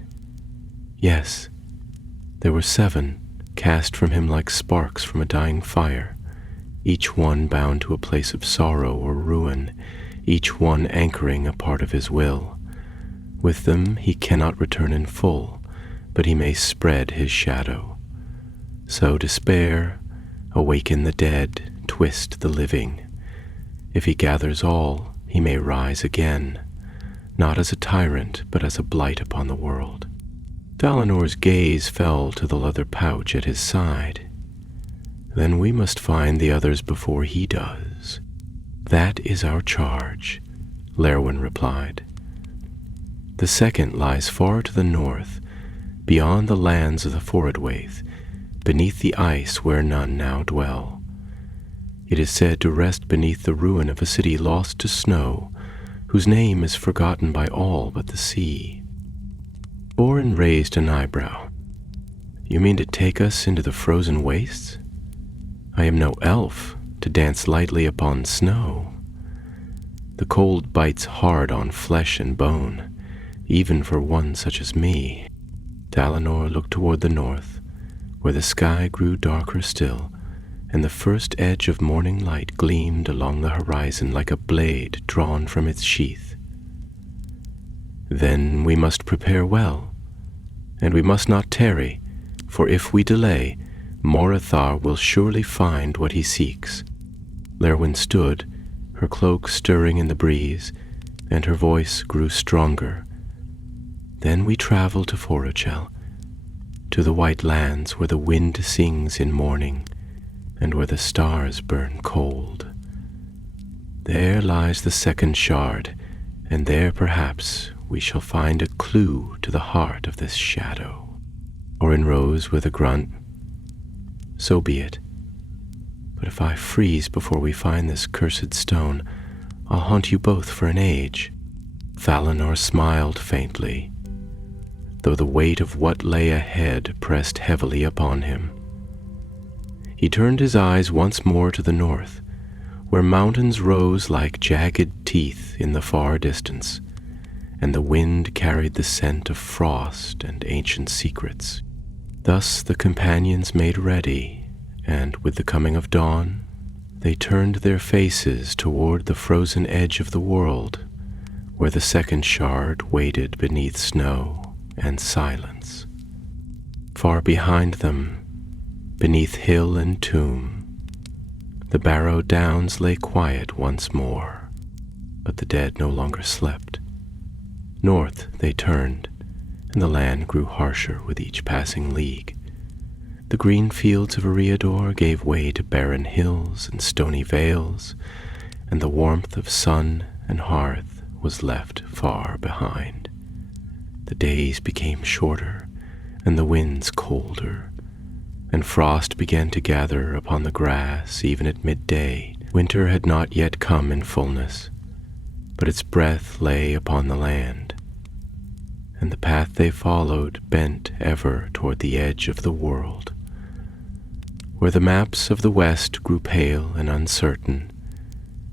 "Yes, there were 7, cast from him like sparks from a dying fire, each one bound to a place of sorrow or ruin, each one anchoring a part of his will. With them he cannot return in full, but he may spread his shadow. So despair, awaken the dead, twist the living. If he gathers all, he may rise again, not as a tyrant, but as a blight upon the world." Thalanor's gaze fell to the leather pouch at his side. "Then we must find the others before he does." "That is our charge," Lerwin replied. "The second lies far to the north, beyond the lands of the Forodwaith, beneath the ice where none now dwell. It is said to rest beneath the ruin of a city lost to snow, whose name is forgotten by all but the sea." Orin raised an eyebrow. "You mean to take us into the frozen wastes? I am no elf to dance lightly upon snow. The cold bites hard on flesh and bone, even for one such as me." Thalanor looked toward the north, where the sky grew darker still, and the first edge of morning light gleamed along the horizon like a blade drawn from its sheath. "Then we must prepare well, and we must not tarry, for if we delay, Morgoth will surely find what he seeks." Lerwin stood, her cloak stirring in the breeze, and her voice grew stronger. Then we travel to Forochel, to the white lands where the wind sings in morning, and where the stars burn cold. There lies the second shard, and there perhaps we shall find a clue to the heart of this shadow. Orin rose with a grunt. So be it. But if I freeze before we find this cursed stone, I'll haunt you both for an age. Valinor smiled faintly, though the weight of what lay ahead pressed heavily upon him. He turned his eyes once more to the north, where mountains rose like jagged teeth in the far distance, and the wind carried the scent of frost and ancient secrets. Thus the companions made ready, and with the coming of dawn, they turned their faces toward the frozen edge of the world, where the second shard waited beneath snow and silence. Far behind them, beneath hill and tomb, the Barrow Downs lay quiet once more, but the dead no longer slept. North they turned, and the land grew harsher with each passing league. The green fields of Eriador gave way to barren hills and stony vales, and the warmth of sun and hearth was left far behind. The days became shorter, and the winds colder, and frost began to gather upon the grass even at midday. Winter had not yet come in fullness, but its breath lay upon the land, and the path they followed bent ever toward the edge of the world, where the maps of the west grew pale and uncertain,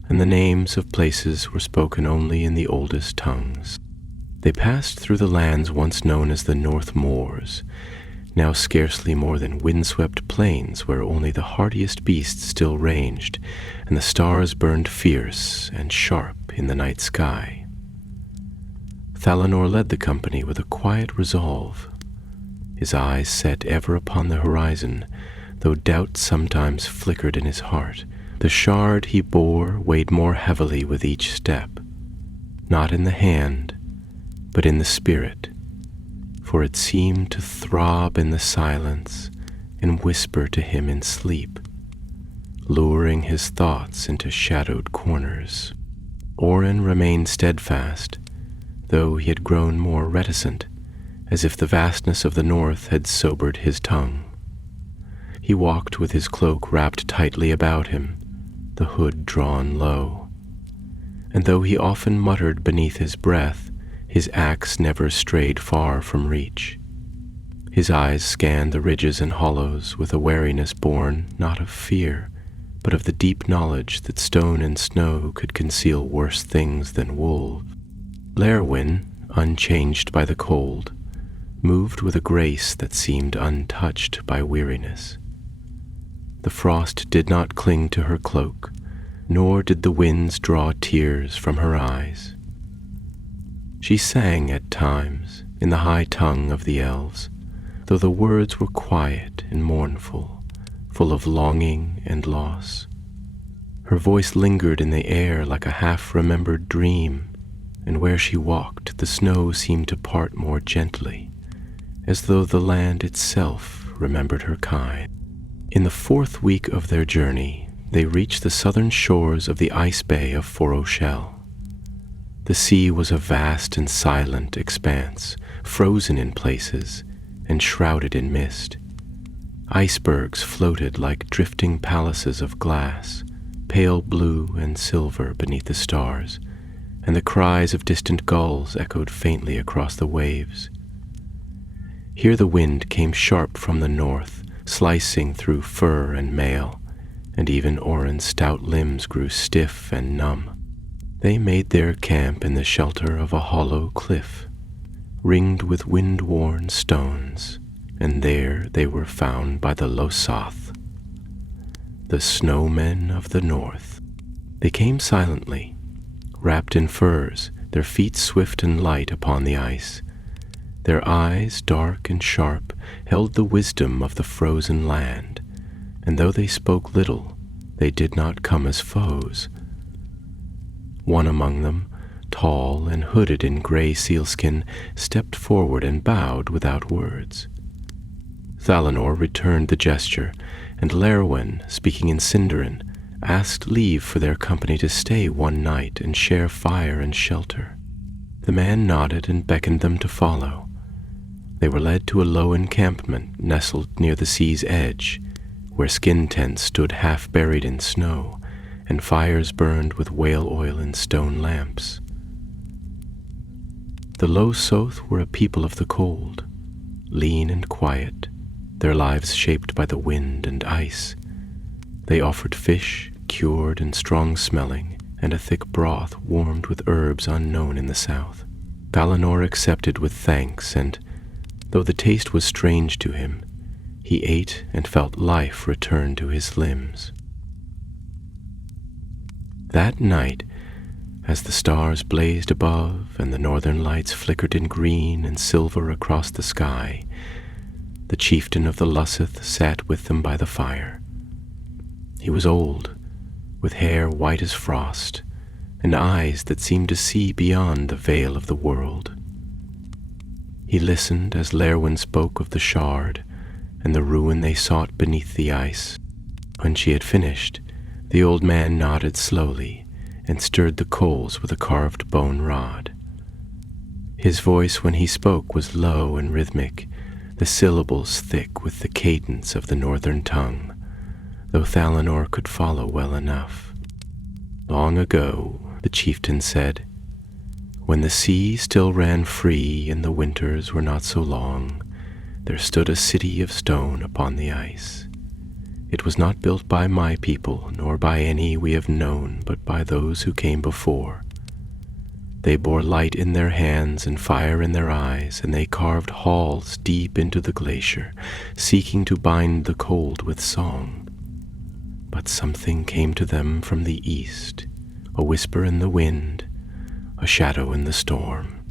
and the names of places were spoken only in the oldest tongues. They passed through the lands once known as the North Moors, now scarcely more than windswept plains where only the hardiest beasts still ranged, and the stars burned fierce and sharp in the night sky. Valinor led the company with a quiet resolve, his eyes set ever upon the horizon, though doubt sometimes flickered in his heart. The shard he bore weighed more heavily with each step, not in the hand, but in the spirit, for it seemed to throb in the silence and whisper to him in sleep, luring his thoughts into shadowed corners. Orin remained steadfast, though he had grown more reticent, as if the vastness of the north had sobered his tongue. He walked with his cloak wrapped tightly about him, the hood drawn low, and though he often muttered beneath his breath, his axe never strayed far from reach. His eyes scanned the ridges and hollows with a wariness born not of fear, but of the deep knowledge that stone and snow could conceal worse things than wolves. Lerwin, unchanged by the cold, moved with a grace that seemed untouched by weariness. The frost did not cling to her cloak, nor did the winds draw tears from her eyes. She sang at times in the high tongue of the elves, though the words were quiet and mournful, full of longing and loss. Her voice lingered in the air like a half-remembered dream, and where she walked the snow seemed to part more gently, as though the land itself remembered her kind. In the 4th week of their journey, they reached the southern shores of the ice bay of Forochel. The sea was a vast and silent expanse, frozen in places and shrouded in mist. Icebergs floated like drifting palaces of glass, pale blue and silver beneath the stars, and the cries of distant gulls echoed faintly across the waves. Here the wind came sharp from the north, slicing through fur and mail, and even Orin's stout limbs grew stiff and numb. They made their camp in the shelter of a hollow cliff, ringed with wind-worn stones, and there they were found by the Losath, the snowmen of the north. They came silently, wrapped in furs, their feet swift and light upon the ice. Their eyes, dark and sharp, held the wisdom of the frozen land, and though they spoke little, they did not come as foes. One among them, tall and hooded in gray sealskin, stepped forward and bowed without words. Thalanor returned the gesture, and Lerwen, speaking in Sindarin, asked leave for their company to stay one night and share fire and shelter. The man nodded and beckoned them to follow. They were led to a low encampment nestled near the sea's edge, where skin tents stood half buried in snow, and fires burned with whale oil in stone lamps. The Low Soth were a people of the cold, lean and quiet, their lives shaped by the wind and ice. They offered fish, cured and strong-smelling, and a thick broth warmed with herbs unknown in the south. Thalanor accepted with thanks, and, though the taste was strange to him, he ate and felt life return to his limbs. That night, as the stars blazed above and the northern lights flickered in green and silver across the sky, the chieftain of the Luseth sat with them by the fire. He was old, with hair white as frost, and eyes that seemed to see beyond the veil of the world. He listened as Lerwen spoke of the shard and the ruin they sought beneath the ice. When she had finished, the old man nodded slowly and stirred the coals with a carved bone rod. His voice when he spoke was low and rhythmic, the syllables thick with the cadence of the northern tongue, though Thalanor could follow well enough. Long ago, the chieftain said, when the sea still ran free and the winters were not so long, there stood a city of stone upon the ice. It was not built by my people, nor by any we have known, but by those who came before. They bore light in their hands and fire in their eyes, and they carved halls deep into the glacier, seeking to bind the cold with song. But something came to them from the east, a whisper in the wind, a shadow in the storm.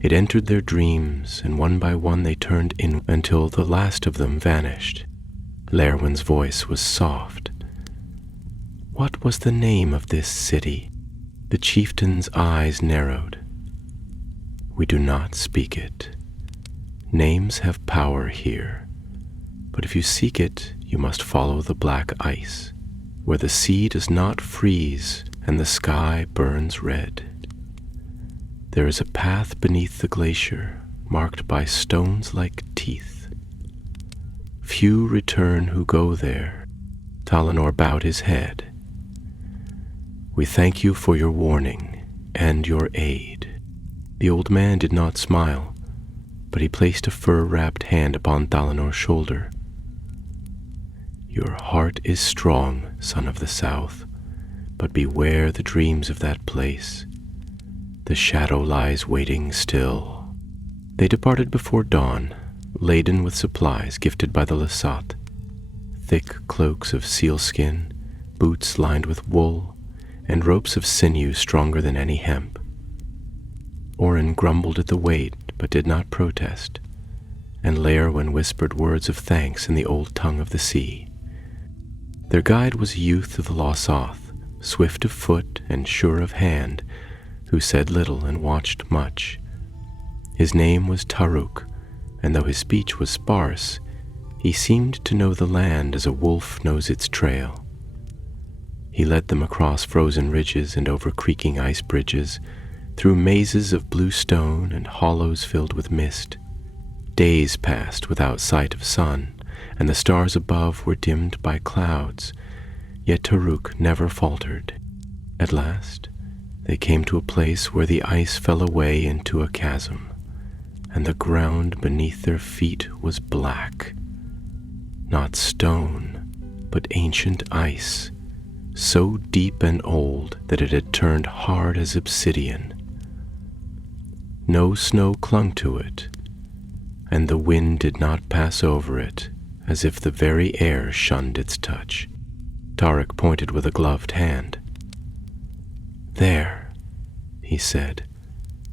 It entered their dreams, and one by one they turned in until the last of them vanished. Lerwen's voice was soft. What was the name of this city? The chieftain's eyes narrowed. We do not speak it. Names have power here, but if you seek it, you must follow the black ice, where the sea does not freeze and the sky burns red. There is a path beneath the glacier, marked by stones like teeth. Few return who go there. Thalanor bowed his head. We thank you for your warning and your aid. The old man did not smile, but he placed a fur-wrapped hand upon Thalanor's shoulder. Your heart is strong, son of the south, but beware the dreams of that place. The shadow lies waiting still. They departed before dawn, laden with supplies gifted by the Luseth, thick cloaks of sealskin, boots lined with wool, and ropes of sinew stronger than any hemp. Orin grumbled at the weight, but did not protest, and Lerwen whispered words of thanks in the old tongue of the sea. Their guide was a youth of the Luseth, swift of foot and sure of hand, who said little and watched much. His name was Taruk, and though his speech was sparse, he seemed to know the land as a wolf knows its trail. He led them across frozen ridges and over creaking ice bridges, through mazes of blue stone and hollows filled with mist. Days passed without sight of sun, and the stars above were dimmed by clouds, yet Taruk never faltered. At last, they came to a place where the ice fell away into a chasm, and the ground beneath their feet was black. Not stone, but ancient ice, so deep and old that it had turned hard as obsidian. No snow clung to it, and the wind did not pass over it, as if the very air shunned its touch. Tarek pointed with a gloved hand. There, he said,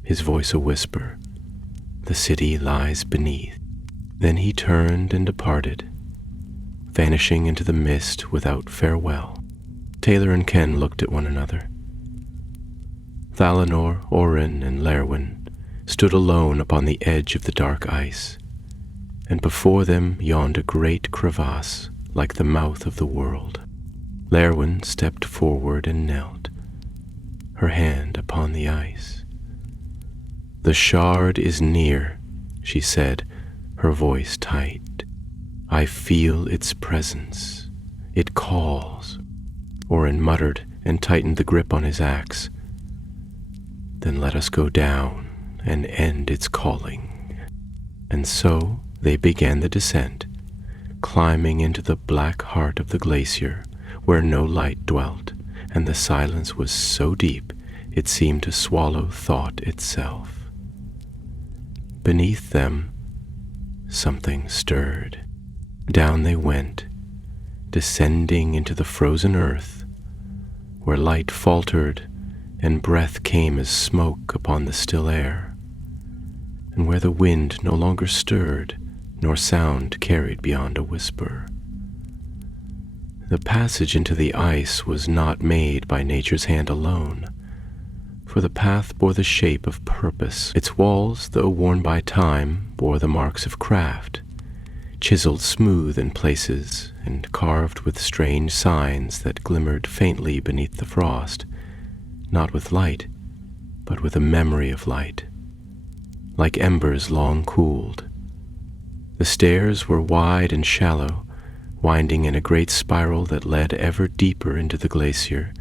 his voice a whisper. The city lies beneath. Then he turned and departed. vanishing into the mist without farewell. Taylor and Ken looked at one another. Valinor, Orin, and Lerwin stood alone upon the edge of the dark ice, and before them yawned a great crevasse like the mouth of the world. Lerwin stepped forward and knelt, her hand upon the ice. "The shard is near," she said, her voice tight. "I feel its presence. It calls." Orin muttered and tightened the grip on his axe. "Then let us go down and end its calling." And so they began the descent, climbing into the black heart of the glacier where no light dwelt, and the silence was so deep it seemed to swallow thought itself. Beneath them, something stirred. Down they went, descending into the frozen earth, where light faltered and breath came as smoke upon the still air, and where the wind no longer stirred, nor sound carried beyond a whisper. The passage into the ice was not made by nature's hand alone, for the path bore the shape of purpose. Its walls, though worn by time, bore the marks of craft, chiseled smooth in places and carved with strange signs that glimmered faintly beneath the frost, not with light, but with a memory of light, like embers long cooled. The stairs were wide and shallow, winding in a great spiral that led ever deeper into the glacier,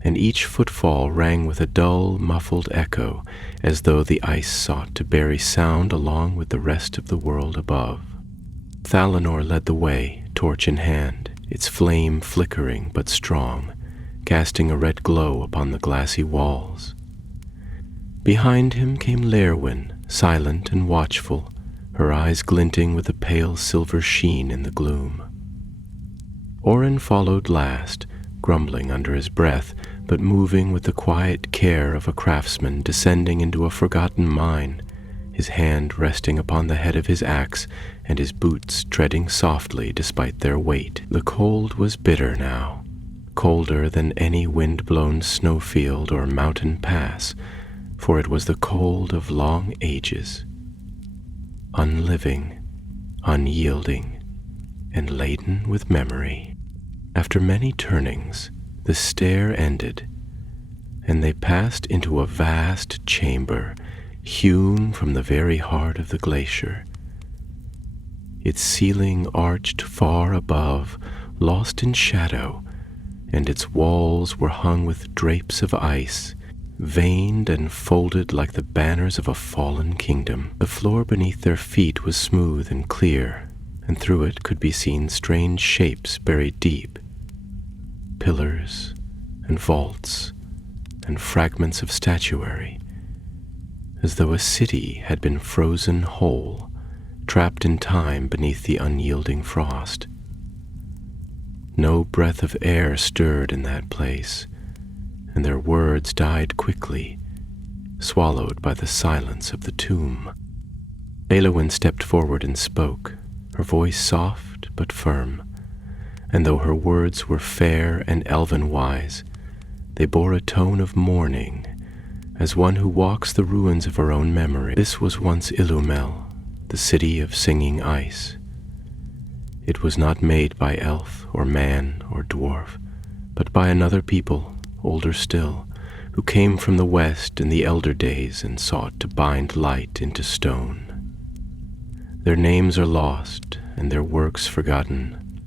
and each footfall rang with a dull, muffled echo, as though the ice sought to bury sound along with the rest of the world above. Valinor led the way, torch in hand, its flame flickering but strong, casting a red glow upon the glassy walls. Behind him came Lerwin, silent and watchful, her eyes glinting with a pale silver sheen in the gloom. Orin followed last, grumbling under his breath, but moving with the quiet care of a craftsman descending into a forgotten mine, his hand resting upon the head of his axe and his boots treading softly despite their weight. The cold was bitter now, colder than any wind-blown snowfield or mountain pass, for it was the cold of long ages, unliving, unyielding, and laden with memory. After many turnings, the stair ended, and they passed into a vast chamber hewn from the very heart of the glacier. Its ceiling arched far above, lost in shadow, and its walls were hung with drapes of ice, veined and folded like the banners of a fallen kingdom. The floor beneath their feet was smooth and clear, and through it could be seen strange shapes buried deep, pillars and vaults and fragments of statuary, as though a city had been frozen whole, trapped in time beneath the unyielding frost. No breath of air stirred in that place, and their words died quickly, swallowed by the silence of the tomb. Eowyn stepped forward and spoke, her voice soft but firm, and though her words were fair and elven-wise, they bore a tone of mourning, as one who walks the ruins of her own memory. This was once Illumel, the city of singing ice. It was not made by elf or man or dwarf, but by another people, older still, who came from the west in the elder days and sought to bind light into stone. Their names are lost and their works forgotten,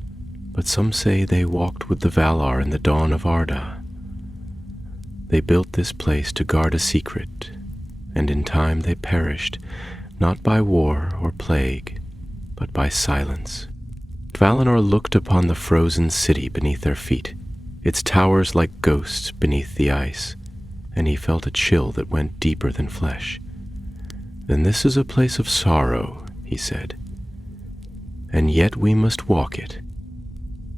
but some say they walked with the Valar in the dawn of Arda. They built this place to guard a secret, and in time they perished, not by war or plague, but by silence. Valinor looked upon the frozen city beneath their feet, its towers like ghosts beneath the ice, and he felt a chill that went deeper than flesh. "Then this is a place of sorrow," he said, "and yet we must walk it."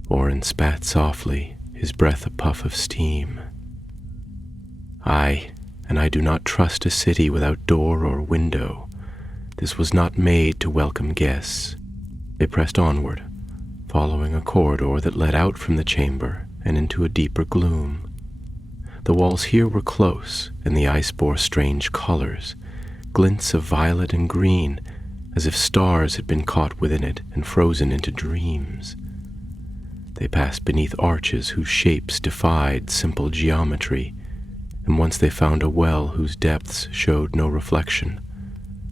Orin spat softly, his breath a puff of steam. "Aye, and I do not trust a city without door or window. This was not made to welcome guests." They pressed onward, following a corridor that led out from the chamber and into a deeper gloom. The walls here were close, and the ice bore strange colors, glints of violet and green, as if stars had been caught within it and frozen into dreams. They passed beneath arches whose shapes defied simple geometry, and once they found a well whose depths showed no reflection,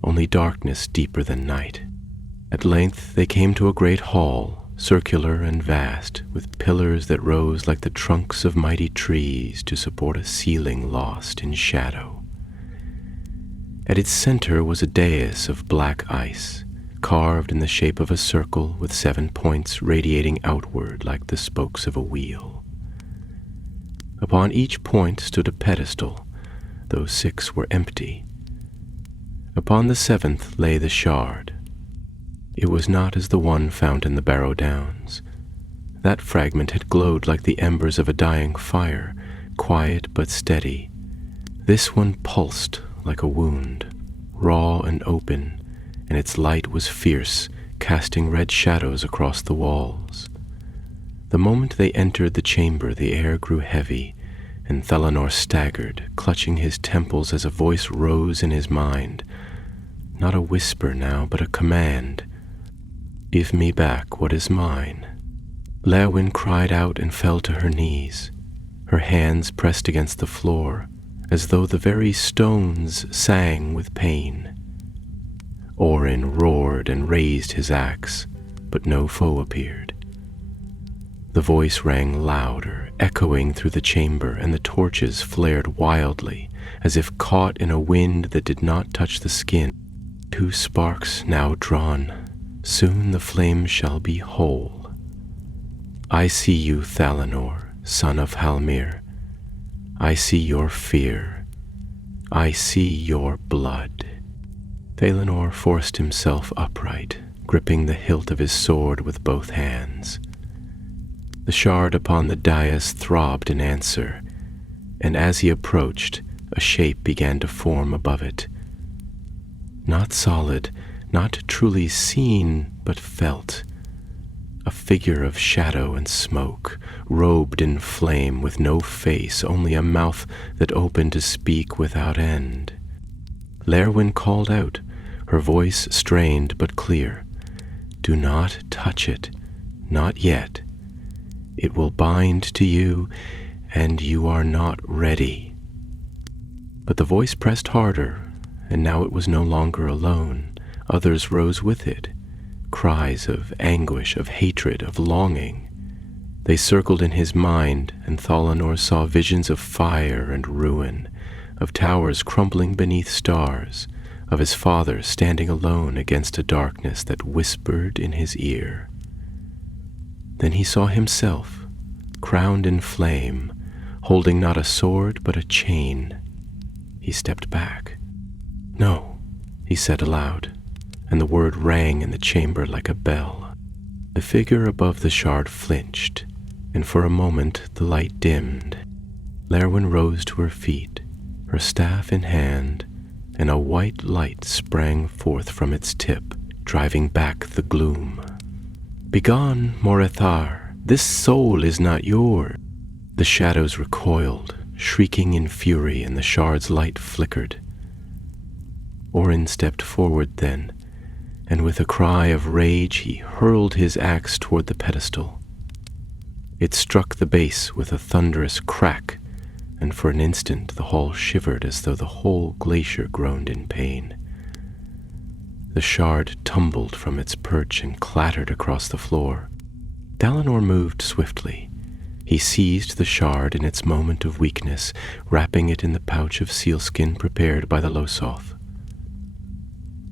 only darkness deeper than night. At length they came to a great hall, circular and vast, with pillars that rose like the trunks of mighty trees to support a ceiling lost in shadow. At its center was a dais of black ice, carved in the shape of a circle with 7 points radiating outward like the spokes of a wheel. Upon each point stood a pedestal, though 6 were empty. Upon the 7th lay the shard. It was not as the one found in the Barrow Downs. That fragment had glowed like the embers of a dying fire, quiet but steady. This one pulsed like a wound, raw and open, and its light was fierce, casting red shadows across the walls. The moment they entered the chamber, the air grew heavy, and Thelanor staggered, clutching his temples as a voice rose in his mind. Not a whisper now, but a command. "Give me back what is mine." Léwyn cried out and fell to her knees, her hands pressed against the floor, as though the very stones sang with pain. Orin roared and raised his axe, but no foe appeared. The voice rang louder, echoing through the chamber, and the torches flared wildly, as if caught in a wind that did not touch the skin. 2 sparks now drawn. Soon the flame shall be whole. I see you, Thalanor, son of Halmir. I see your fear. I see your blood. Thalanor forced himself upright, gripping the hilt of his sword with both hands. The shard upon the dais throbbed in answer, and as he approached, a shape began to form above it. Not solid, not truly seen, but felt. A figure of shadow and smoke, robed in flame with no face, only a mouth that opened to speak without end. Léwyn called out, her voice strained but clear. "Do not touch it, not yet. It will bind to you, and you are not ready." But the voice pressed harder, and now it was no longer alone. Others rose with it, cries of anguish, of hatred, of longing. They circled in his mind, and Thalanor saw visions of fire and ruin, of towers crumbling beneath stars, of his father standing alone against a darkness that whispered in his ear. Then he saw himself, crowned in flame, holding not a sword but a chain. He stepped back. "No," he said aloud, and the word rang in the chamber like a bell. The figure above the shard flinched, and for a moment the light dimmed. Léwyn rose to her feet, her staff in hand, and a white light sprang forth from its tip, driving back the gloom. "Begone, Morethar! This soul is not yours!" The shadows recoiled, shrieking in fury, and the shard's light flickered. Orin stepped forward then, and with a cry of rage he hurled his axe toward the pedestal. It struck the base with a thunderous crack, and for an instant the hall shivered as though the whole glacier groaned in pain. The shard tumbled from its perch and clattered across the floor. Thalanor moved swiftly. He seized the shard in its moment of weakness, wrapping it in the pouch of sealskin prepared by the Losoth.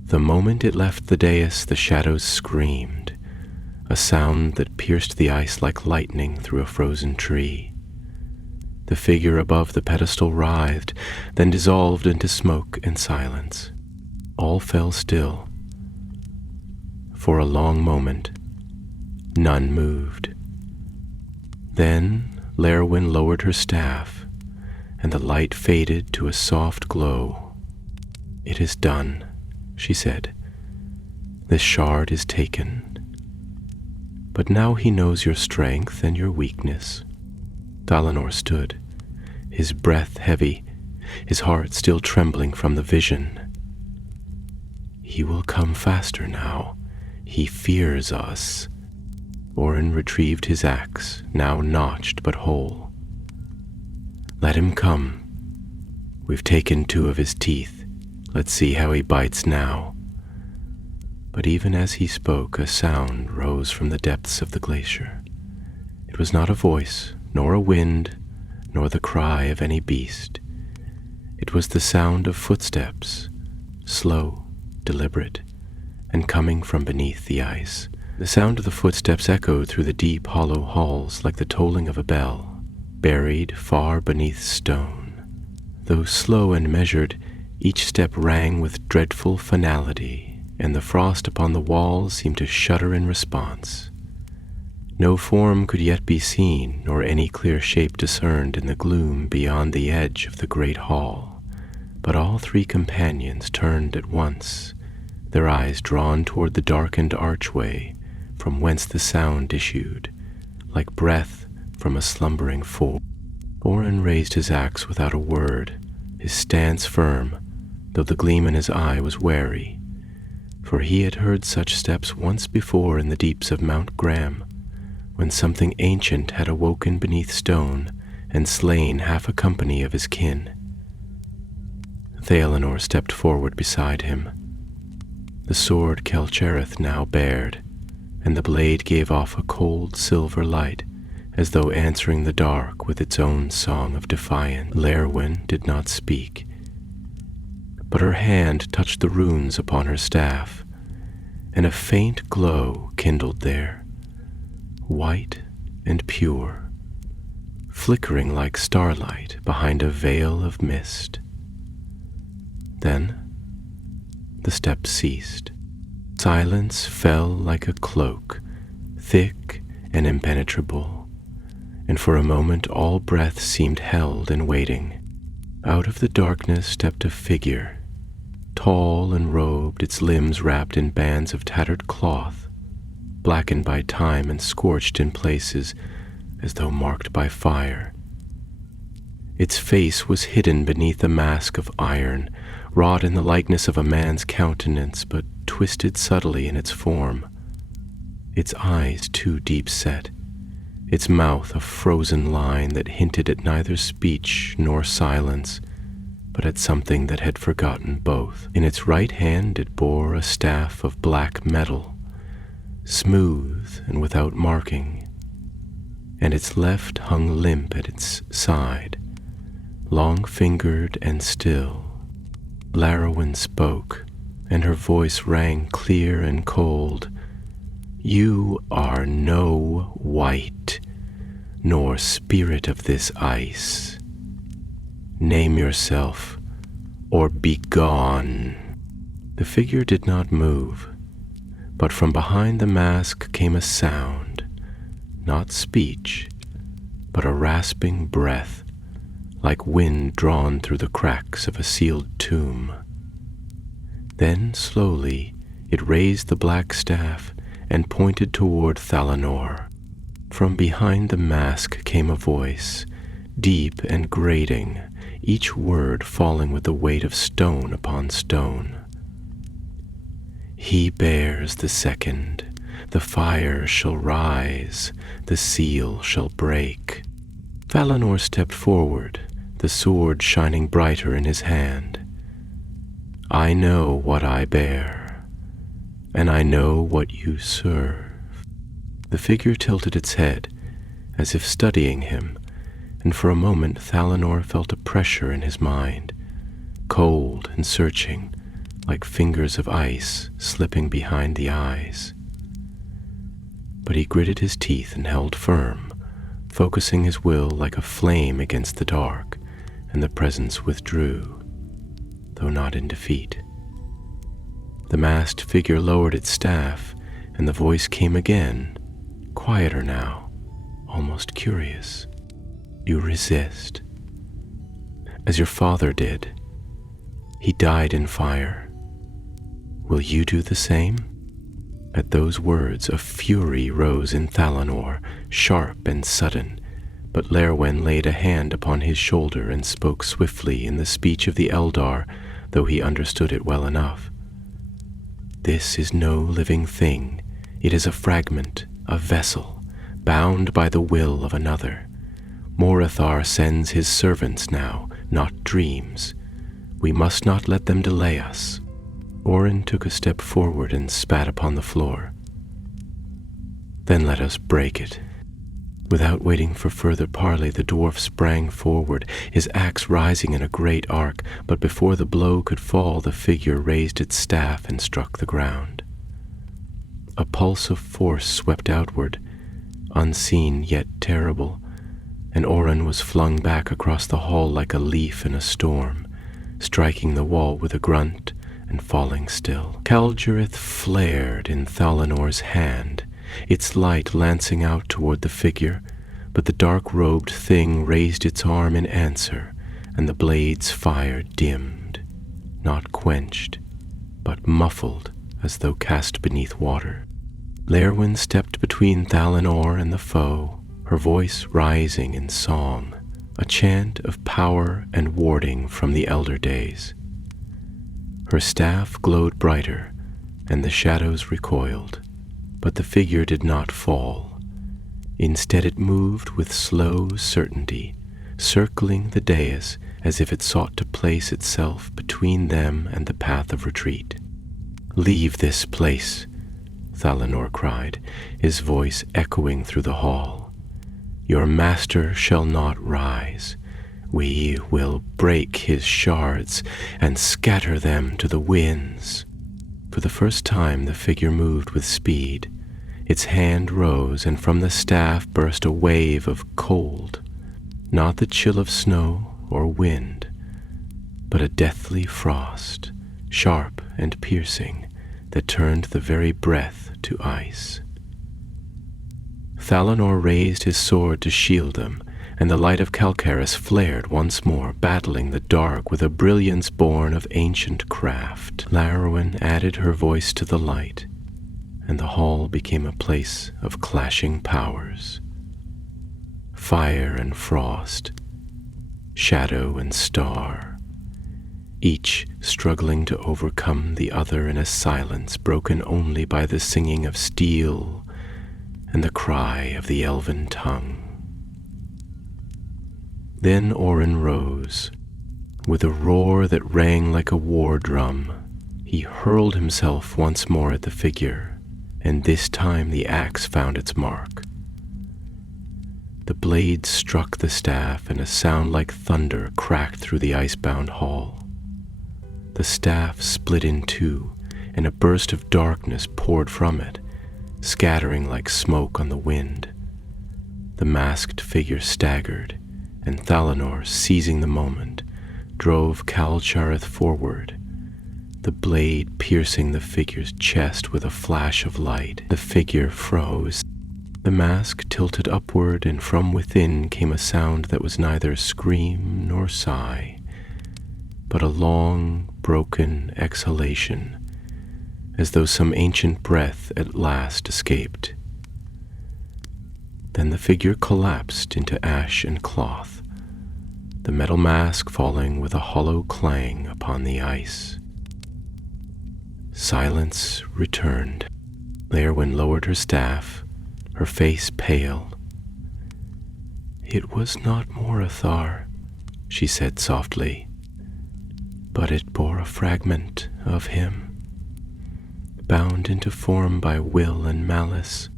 The moment it left the dais, the shadows screamed, a sound that pierced the ice like lightning through a frozen tree. The figure above the pedestal writhed, then dissolved into smoke and silence. All fell still. For a long moment, none moved. Then Léwyn lowered her staff, and the light faded to a soft glow. "It is done," she said. "This shard is taken." but now he knows your strength and your weakness." Thalanor stood, his breath heavy, his heart still trembling from the vision. "He will come faster now. He fears us." Orin retrieved his axe, now notched but whole. "Let him come. We've taken 2 of his teeth. Let's see how he bites now." But even as he spoke, a sound rose from the depths of the glacier. It was not a voice, nor a wind, nor the cry of any beast. It was the sound of footsteps, slow, deliberate, and coming from beneath the ice. The sound of the footsteps echoed through the deep, hollow halls like the tolling of a bell, buried far beneath stone. Though slow and measured, each step rang with dreadful finality, and the frost upon the walls seemed to shudder in response. No form could yet be seen, nor any clear shape discerned in the gloom beyond the edge of the great hall. But all 3 companions turned at once, their eyes drawn toward the darkened archway from whence the sound issued, like breath from a slumbering foe. Orin raised his axe without a word, his stance firm, though the gleam in his eye was wary, for he had heard such steps once before in the deeps of Mount Graham, when something ancient had awoken beneath stone and slain half a company of his kin. Thalanor stepped forward beside him. The sword Kelchereth now bared, and the blade gave off a cold silver light, as though answering the dark with its own song of defiance. Lerwin did not speak, but her hand touched the runes upon her staff, and a faint glow kindled there, white and pure, flickering like starlight behind a veil of mist. Then the steps ceased. Silence fell like a cloak, thick and impenetrable, and for a moment all breath seemed held and waiting. Out of the darkness stepped a figure, tall and robed, its limbs wrapped in bands of tattered cloth, blackened by time and scorched in places as though marked by fire. Its face was hidden beneath a mask of iron, wrought in the likeness of a man's countenance, but twisted subtly in its form. Its eyes too deep set, its mouth a frozen line that hinted at neither speech nor silence, but at something that had forgotten both. In its right hand it bore a staff of black metal, smooth and without marking, and its left hung limp at its side, long-fingered and still. Larowin spoke, and her voice rang clear and cold. "You are no wight, nor spirit of this ice. Name yourself, or be gone." The figure did not move, but from behind the mask came a sound, not speech, but a rasping breath, like wind drawn through the cracks of a sealed tomb. Then, slowly, it raised the black staff and pointed toward Thalanor. From behind the mask came a voice, deep and grating, each word falling with the weight of stone upon stone. "He bears the second. The fire shall rise. The seal shall break." Thalanor stepped forward, the sword shining brighter in his hand. "I know what I bear, and I know what you serve." The figure tilted its head, as if studying him, and for a moment Thalanor felt a pressure in his mind, cold and searching, like fingers of ice slipping behind the eyes. But he gritted his teeth and held firm, focusing his will like a flame against the dark, and the presence withdrew, though not in defeat. The masked figure lowered its staff, and the voice came again, quieter now, almost curious. "You resist, as your father did. He died in fire. Will you do the same?" At those words, a fury rose in Thalanor, sharp and sudden, but Lerwen laid a hand upon his shoulder and spoke swiftly in the speech of the Eldar, though he understood it well enough. "This is no living thing. It is a fragment, a vessel, bound by the will of another. Morgoth sends his servants now, not dreams. We must not let them delay us." Orin took a step forward and spat upon the floor. "Then let us break it." Without waiting for further parley, the dwarf sprang forward, his axe rising in a great arc, but before the blow could fall, the figure raised its staff and struck the ground. A pulse of force swept outward, unseen yet terrible, and Orin was flung back across the hall like a leaf in a storm, striking the wall with a grunt and falling still. Calgerith flared in Thalanor's hand, its light lancing out toward the figure, but the dark-robed thing raised its arm in answer, and the blade's fire dimmed, not quenched, but muffled as though cast beneath water. Lerwen stepped between Thalanor and the foe, her voice rising in song, a chant of power and warding from the elder days. Her staff glowed brighter, and the shadows recoiled, but the figure did not fall. Instead it moved with slow certainty, circling the dais as if it sought to place itself between them and the path of retreat. "Leave this place," Thalanor cried, his voice echoing through the hall. "Your master shall not rise. We will break his shards and scatter them to the winds." For the first time the figure moved with speed. Its hand rose, and from the staff burst a wave of cold, not the chill of snow or wind, but a deathly frost, sharp and piercing, that turned the very breath to ice. Thalanor raised his sword to shield them, and the light of Calcaris flared once more, battling the dark with a brilliance born of ancient craft. Lerwen added her voice to the light, and the hall became a place of clashing powers. Fire and frost, shadow and star, each struggling to overcome the other in a silence broken only by the singing of steel and the cry of the elven tongue. Then Orin rose. With a roar that rang like a war drum, he hurled himself once more at the figure, and this time the axe found its mark. The blade struck the staff, and a sound like thunder cracked through the icebound hall. The staff split in two, and a burst of darkness poured from it, scattering like smoke on the wind. The masked figure staggered, and Thalanor, seizing the moment, drove Calcarith forward, the blade piercing the figure's chest with a flash of light. The figure froze. The mask tilted upward, and from within came a sound that was neither scream nor sigh, but a long, broken exhalation, as though some ancient breath at last escaped. Then the figure collapsed into ash and cloth, the metal mask falling with a hollow clang upon the ice. Silence returned. Lerwen lowered her staff, her face pale. "It was not Morgoth," she said softly, "but it bore a fragment of him, bound into form by will and malice."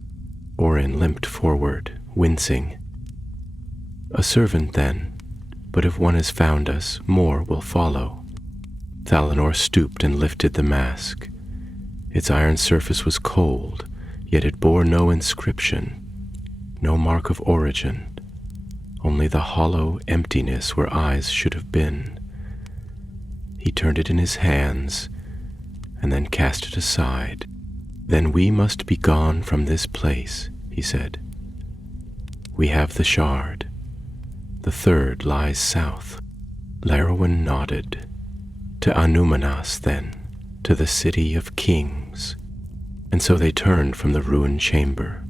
Orin limped forward, wincing. "A servant, then, but if one has found us, more will follow." Thalanor stooped and lifted the mask. Its iron surface was cold, yet it bore no inscription, no mark of origin, only the hollow emptiness where eyes should have been. He turned it in his hands, and then cast it aside. "Then we must be gone from this place," he said. "We have the shard. The third lies south." Lerwen nodded. "To Anumanas, then, to the city of kings." And so they turned from the ruined chamber,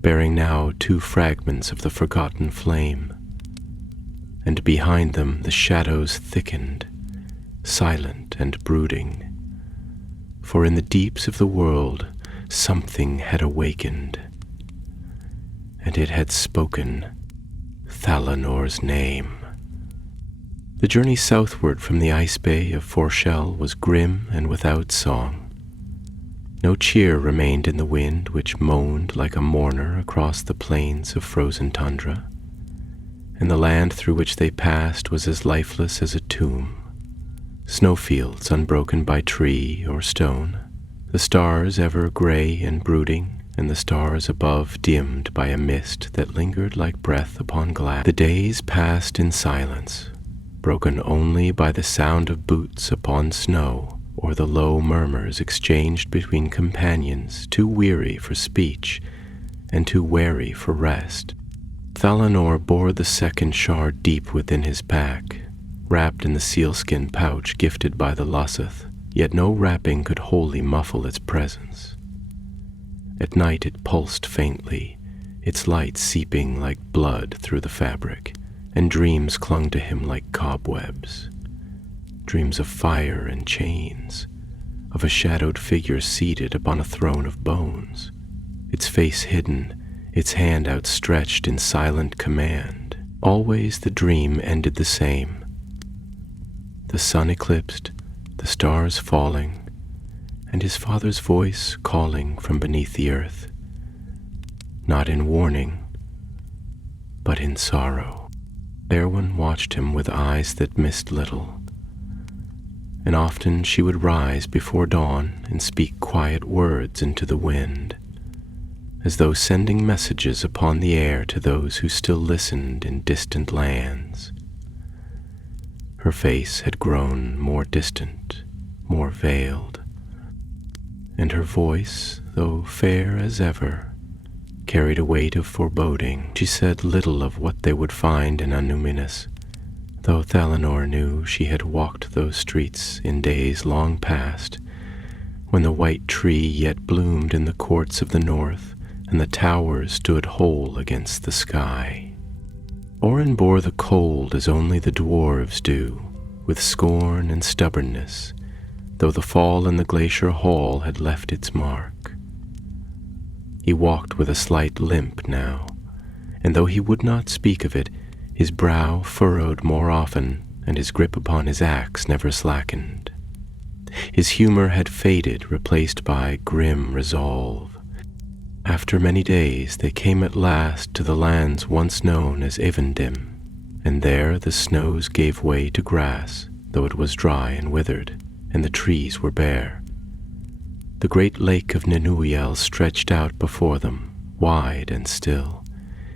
bearing now 2 fragments of the forgotten flame, and behind them the shadows thickened, silent and brooding, for in the deeps of the world something had awakened, and it had spoken Thalanor's name. The journey southward from the ice bay of Forshell was grim and without song. No cheer remained in the wind, which moaned like a mourner across the plains of frozen tundra, and the land through which they passed was as lifeless as a tomb. Snowfields unbroken by tree or stone, the stars ever gray and brooding, and the stars above dimmed by a mist that lingered like breath upon glass. The days passed in silence, broken only by the sound of boots upon snow, or the low murmurs exchanged between companions too weary for speech and too wary for rest. Thalanor bore the second shard deep within his pack, wrapped in the sealskin pouch gifted by the Luseth, yet no wrapping could wholly muffle its presence. At night it pulsed faintly, its light seeping like blood through the fabric, and dreams clung to him like cobwebs. Dreams of fire and chains, of a shadowed figure seated upon a throne of bones, its face hidden, its hand outstretched in silent command. Always the dream ended the same. The sun eclipsed, the stars falling, and his father's voice calling from beneath the earth, not in warning, but in sorrow. Erwin watched him with eyes that missed little, and often she would rise before dawn and speak quiet words into the wind, as though sending messages upon the air to those who still listened in distant lands. Her face had grown more distant, more veiled, and her voice, though fair as ever, carried a weight of foreboding. She said little of what they would find in Annúminas, though Thalanor knew she had walked those streets in days long past, when the white tree yet bloomed in the courts of the north, and the towers stood whole against the sky. Orin bore the cold as only the dwarves do, with scorn and stubbornness, though the fall in the glacier hall had left its mark. He walked with a slight limp now, and though he would not speak of it, his brow furrowed more often, and his grip upon his axe never slackened. His humor had faded, replaced by grim resolve. After many days, they came at last to the lands once known as Evendim, and there the snows gave way to grass, though it was dry and withered, and the trees were bare. The great lake of Nenúiel stretched out before them, wide and still,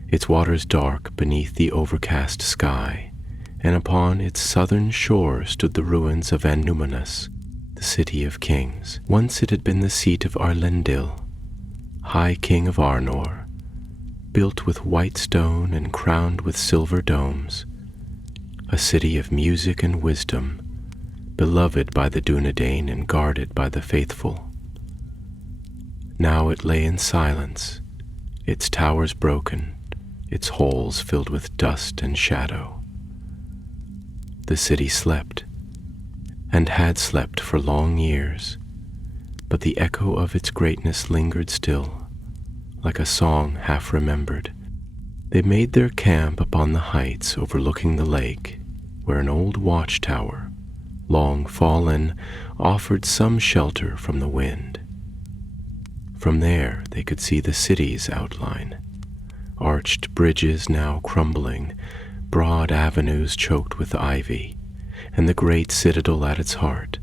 its waters dark beneath the overcast sky, and upon its southern shore stood the ruins of Annúminas, the city of kings. Once it had been the seat of Arlendil, High King of Arnor, built with white stone and crowned with silver domes, a city of music and wisdom, beloved by the Dúnedain and guarded by the faithful. Now it lay in silence, its towers broken, its halls filled with dust and shadow. The city slept, and had slept for long years, but the echo of its greatness lingered still, like a song half remembered. They made their camp upon the heights overlooking the lake, where an old watchtower, long fallen, offered some shelter from the wind. From there they could see the city's outline, arched bridges now crumbling, broad avenues choked with ivy, and the great citadel at its heart,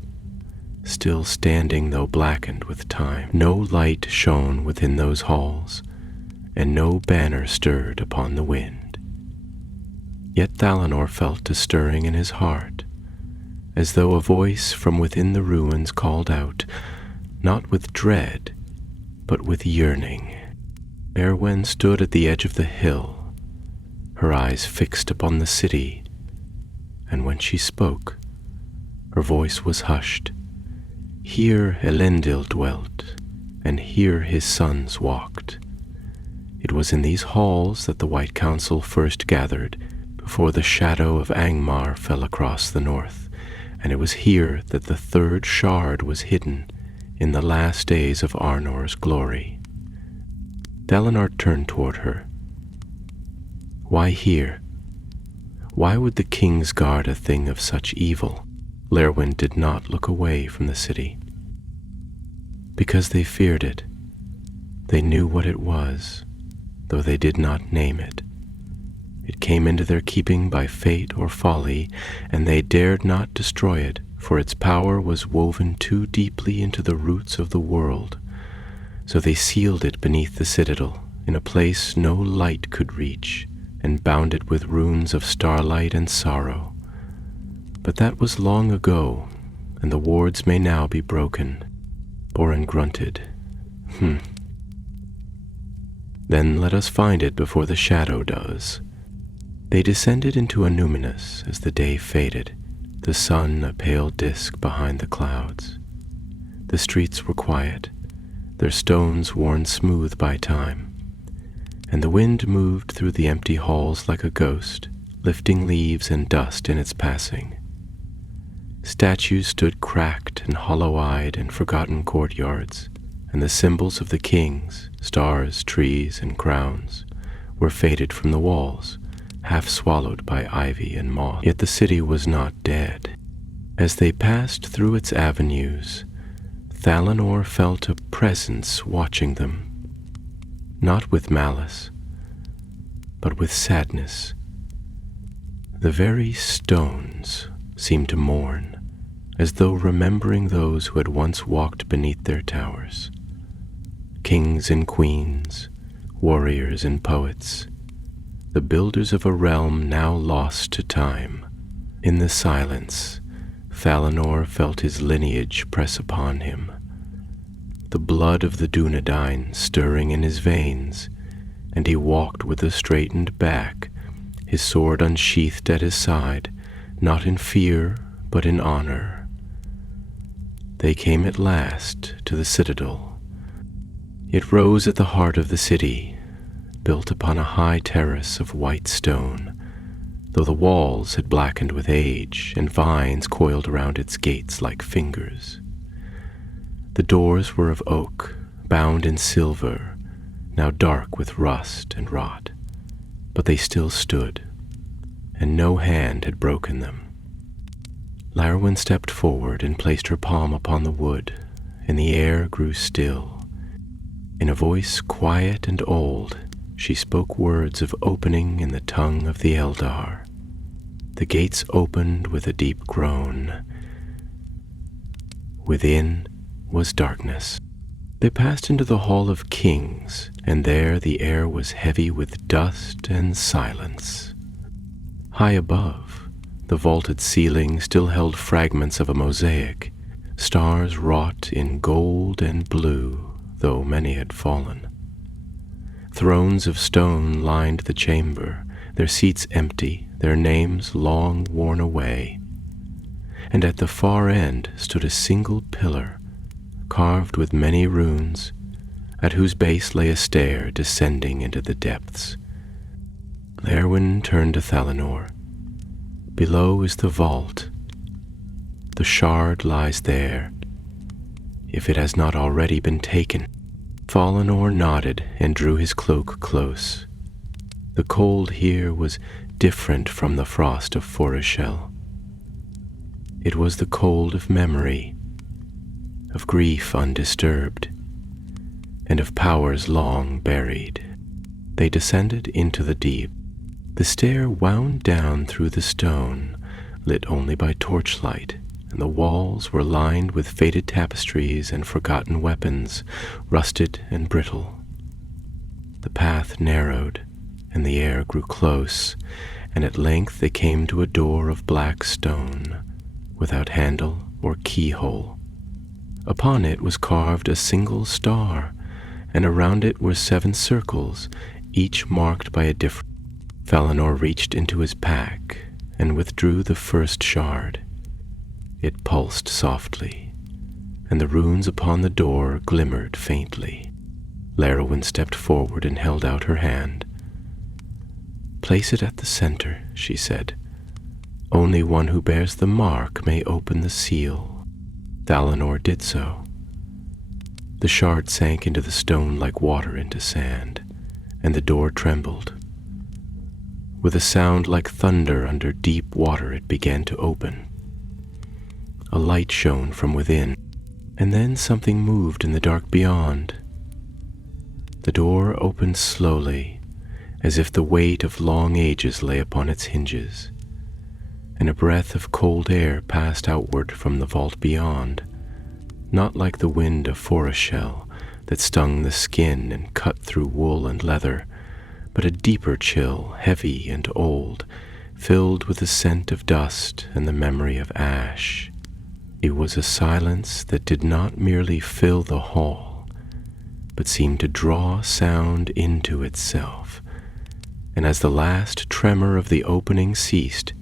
still standing though blackened with time. No light shone within those halls, and no banner stirred upon the wind. Yet Thalanor felt a stirring in his heart, as though a voice from within the ruins called out, not with dread, but with yearning. Erwen stood at the edge of the hill, her eyes fixed upon the city, and when she spoke, her voice was hushed. Here Elendil dwelt, and here his sons walked. It was in these halls that the White Council first gathered before the shadow of Angmar fell across the north, and it was here that the third shard was hidden in the last days of Arnor's glory. Dalinar turned toward her. Why here? Why would the kings guard a thing of such evil? Lerwin did not look away from the city. Because they feared it. They knew what it was, though they did not name it. It came into their keeping by fate or folly, and they dared not destroy it, for its power was woven too deeply into the roots of the world. So they sealed it beneath the citadel, in a place no light could reach, and bound it with runes of starlight and sorrow. But that was long ago, and the wards may now be broken. Borin grunted. Then let us find it before the shadow does. They descended into a numinous as the day faded, the sun a pale disk behind the clouds. The streets were quiet, their stones worn smooth by time, and the wind moved through the empty halls like a ghost, lifting leaves and dust in its passing. Statues stood cracked and hollow-eyed in forgotten courtyards, and the symbols of the kings, stars, trees, and crowns, were faded from the walls, half swallowed by ivy and moss. Yet the city was not dead. As they passed through its avenues, Thalinor felt a presence watching them, not with malice, but with sadness. The very stones seemed to mourn, as though remembering those who had once walked beneath their towers. Kings and queens, warriors and poets, the builders of a realm now lost to time. In the silence, Thalinor felt his lineage press upon him, the blood of the Dunedain stirring in his veins, and he walked with a straightened back, his sword unsheathed at his side, not in fear, but in honor. They came at last to the citadel. It rose at the heart of the city, built upon a high terrace of white stone, though the walls had blackened with age and vines coiled around its gates like fingers. The doors were of oak, bound in silver, now dark with rust and rot, but they still stood, and no hand had broken them. Larwin stepped forward and placed her palm upon the wood, and the air grew still. In a voice quiet and old, she spoke words of opening in the tongue of the Eldar. The gates opened with a deep groan. Within was darkness. They passed into the Hall of Kings, and there the air was heavy with dust and silence. High above, the vaulted ceiling still held fragments of a mosaic, stars wrought in gold and blue, though many had fallen. Thrones of stone lined the chamber, their seats empty, their names long worn away. And at the far end stood a single pillar, carved with many runes, at whose base lay a stair descending into the depths. Lerwin turned to Thalinor. Below is the vault. The shard lies there, if it has not already been taken. Thalinor nodded and drew his cloak close. The cold here was different from the frost of Foreshell. It was the cold of memory, of grief undisturbed, and of powers long buried. They descended into the deep. The stair wound down through the stone, lit only by torchlight, and the walls were lined with faded tapestries and forgotten weapons, rusted and brittle. The path narrowed, and the air grew close, and at length they came to a door of black stone, without handle or keyhole. Upon it was carved a single star, and around it were 7 circles, each marked by a different. Thalinor reached into his pack and withdrew the first shard. It pulsed softly, and the runes upon the door glimmered faintly. Lerwin stepped forward and held out her hand. "Place it at the center," she said. "Only one who bears the mark may open the seal." Thalinor did so. The shard sank into the stone like water into sand, and the door trembled. With a sound like thunder under deep water, it began to open. A light shone from within, and then something moved in the dark beyond. The door opened slowly, as if the weight of long ages lay upon its hinges, and a breath of cold air passed outward from the vault beyond, not like the wind of forest shell that stung the skin and cut through wool and leather, but a deeper chill, heavy and old, filled with the scent of dust and the memory of ash. It was a silence that did not merely fill the hall, but seemed to draw sound into itself, and as the last tremor of the opening ceased,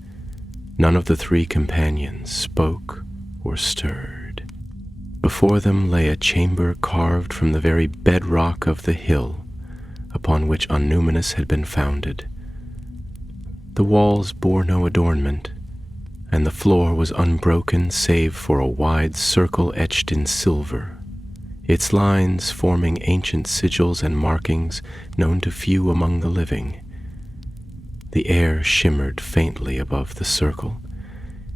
none of the three companions spoke or stirred. Before them lay a chamber carved from the very bedrock of the hill upon which Onnuminus had been founded. The walls bore no adornment, and the floor was unbroken save for a wide circle etched in silver, its lines forming ancient sigils and markings known to few among the living. The air shimmered faintly above the circle,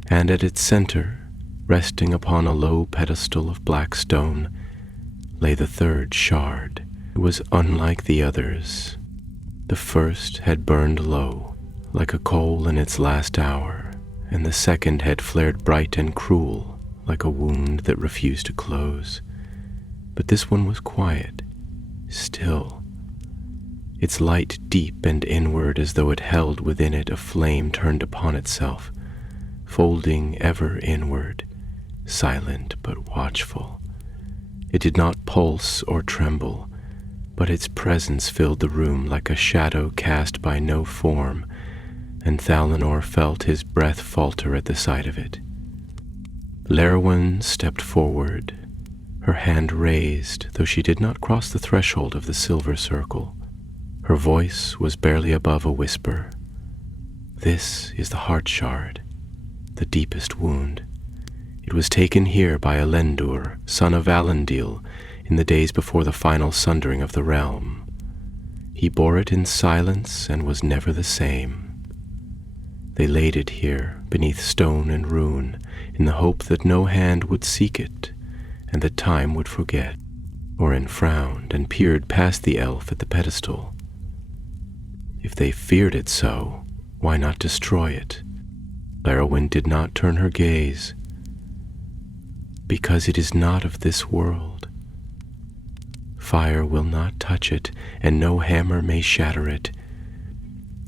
and at its center, resting upon a low pedestal of black stone, lay the third shard. It was unlike the others. The first had burned low, like a coal in its last hour, and the second had flared bright and cruel, like a wound that refused to close. But this one was quiet, still, its light deep and inward as though it held within it a flame turned upon itself, folding ever inward, silent but watchful. It did not pulse or tremble, but its presence filled the room like a shadow cast by no form, and Thalinor felt his breath falter at the sight of it. Lerwin stepped forward, her hand raised, though she did not cross the threshold of the silver circle. Her voice was barely above a whisper. "This is the heart shard, the deepest wound. It was taken here by Elendur, son of Valandil, in the days before the final sundering of the realm. He bore it in silence and was never the same. They laid it here, beneath stone and rune, in the hope that no hand would seek it, and that time would forget." Orin frowned and peered past the elf at the pedestal. If they feared it so, why not destroy it? Lerwin did not turn her gaze. "Because it is not of this world. Fire will not touch it, and no hammer may shatter it.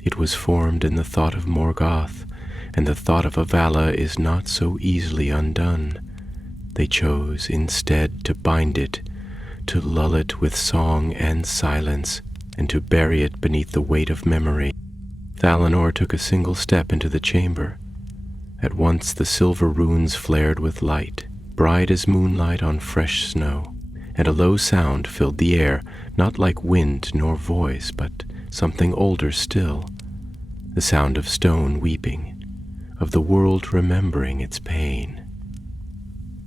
It was formed in the thought of Morgoth, and the thought of Avala is not so easily undone. They chose instead to bind it, to lull it with song and silence, and to bury it beneath the weight of memory." Thalinor took a single step into the chamber. At once the silver runes flared with light, bright as moonlight on fresh snow, and a low sound filled the air, not like wind nor voice, but something older still, the sound of stone weeping, of the world remembering its pain.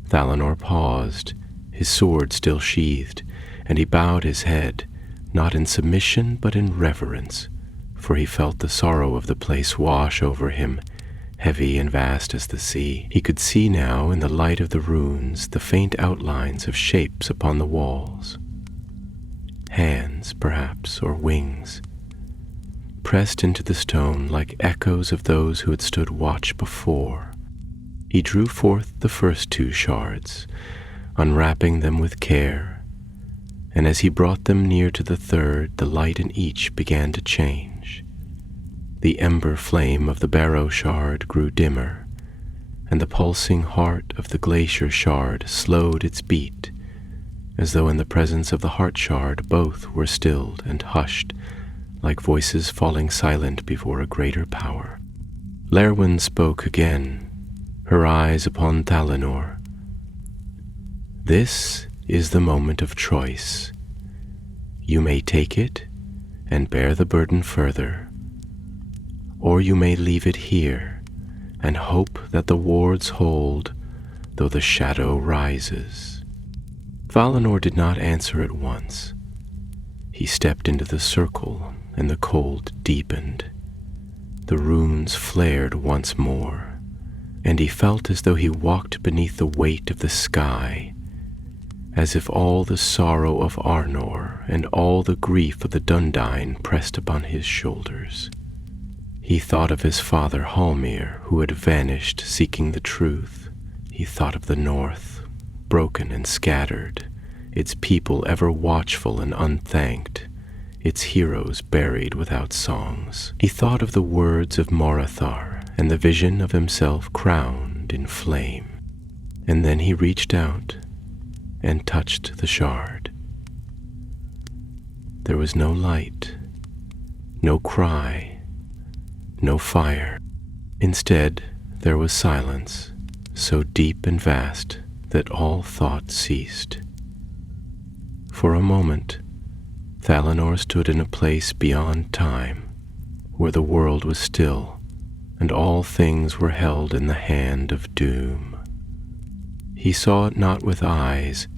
Thalinor paused, his sword still sheathed, and he bowed his head, not in submission but in reverence, for he felt the sorrow of the place wash over him, heavy and vast as the sea. He could see now, in the light of the runes, the faint outlines of shapes upon the walls. Hands, perhaps, or wings, pressed into the stone like echoes of those who had stood watch before. He drew forth the first two shards, unwrapping them with care, and as he brought them near to the third, the light in each began to change. The ember flame of the barrow shard grew dimmer, and the pulsing heart of the glacier shard slowed its beat, as though in the presence of the heart shard both were stilled and hushed, like voices falling silent before a greater power. Lerwin spoke again, her eyes upon Thalinor. This is the moment of choice. You may take it and bear the burden further, or you may leave it here and hope that the wards hold, though the shadow rises. Valinor did not answer at once. He stepped into the circle, and the cold deepened. The runes flared once more, and he felt as though he walked beneath the weight of the sky, as if all the sorrow of Arnor and all the grief of the Dundine pressed upon his shoulders. He thought of his father Halmir, who had vanished seeking the truth. He thought of the North, broken and scattered, its people ever watchful and unthanked, its heroes buried without songs. He thought of the words of Morgoth and the vision of himself crowned in flame. And then he reached out and touched the shard. There was no light, no cry, no fire. Instead, there was silence, so deep and vast that all thought ceased. For a moment, Valinor stood in a place beyond time, where the world was still, and all things were held in the hand of doom. He saw it not with eyes,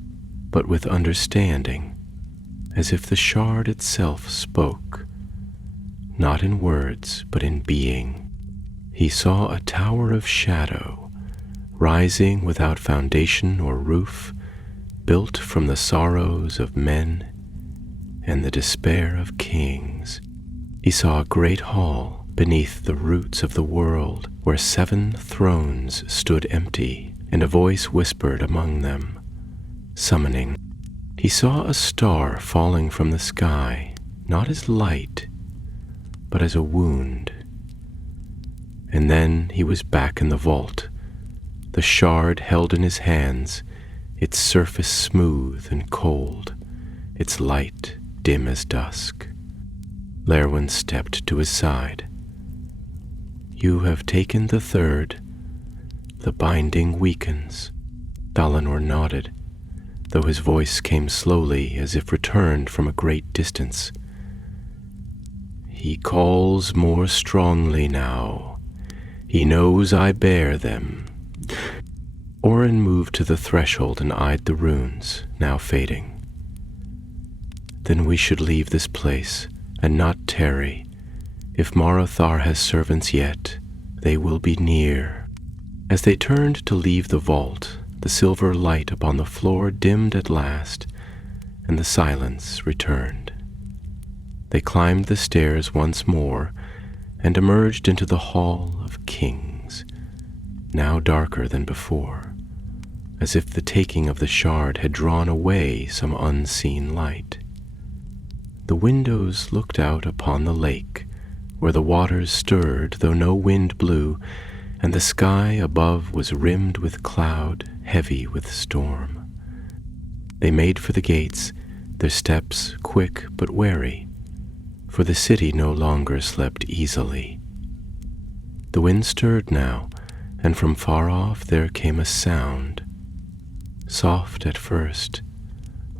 but with understanding, as if the shard itself spoke, not in words, but in being. He saw a tower of shadow, rising without foundation or roof, built from the sorrows of men and the despair of kings. He saw a great hall beneath the roots of the world, where 7 thrones stood empty, and a voice whispered among them, summoning. He saw a star falling from the sky, not as light, but as a wound. And then he was back in the vault, the shard held in his hands, its surface smooth and cold, its light dim as dusk. Lerwin stepped to his side. "You have taken the third. The binding weakens." Valinor nodded, though his voice came slowly as if returned from a great distance. "He calls more strongly now. He knows I bear them." Orin moved to the threshold and eyed the runes, now fading. "Then we should leave this place, and not tarry. If Morgoth has servants yet, they will be near." As they turned to leave the vault, the silver light upon the floor dimmed at last, and the silence returned. They climbed the stairs once more, and emerged into the Hall of Kings, now darker than before, as if the taking of the shard had drawn away some unseen light. The windows looked out upon the lake, where the waters stirred though no wind blew, and the sky above was rimmed with cloud, heavy with storm. They made for the gates, their steps quick but wary, for the city no longer slept easily. The wind stirred now, and from far off there came a sound, soft at first,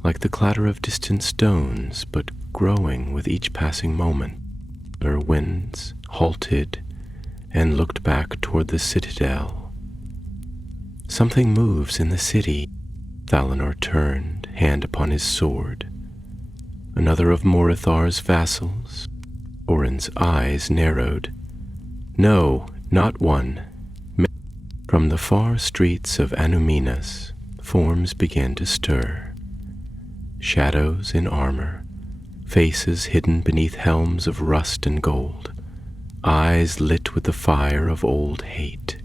like the clatter of distant stones, but growing with each passing moment. Their winds halted and looked back toward the citadel. "Something moves in the city." Valinor turned, hand upon his sword. "Another of Morothar's vassals?" Orin's eyes narrowed. "No, not one." From the far streets of Anuminas, forms began to stir. Shadows in armor, faces hidden beneath helms of rust and gold, eyes lit with the fire of old hate.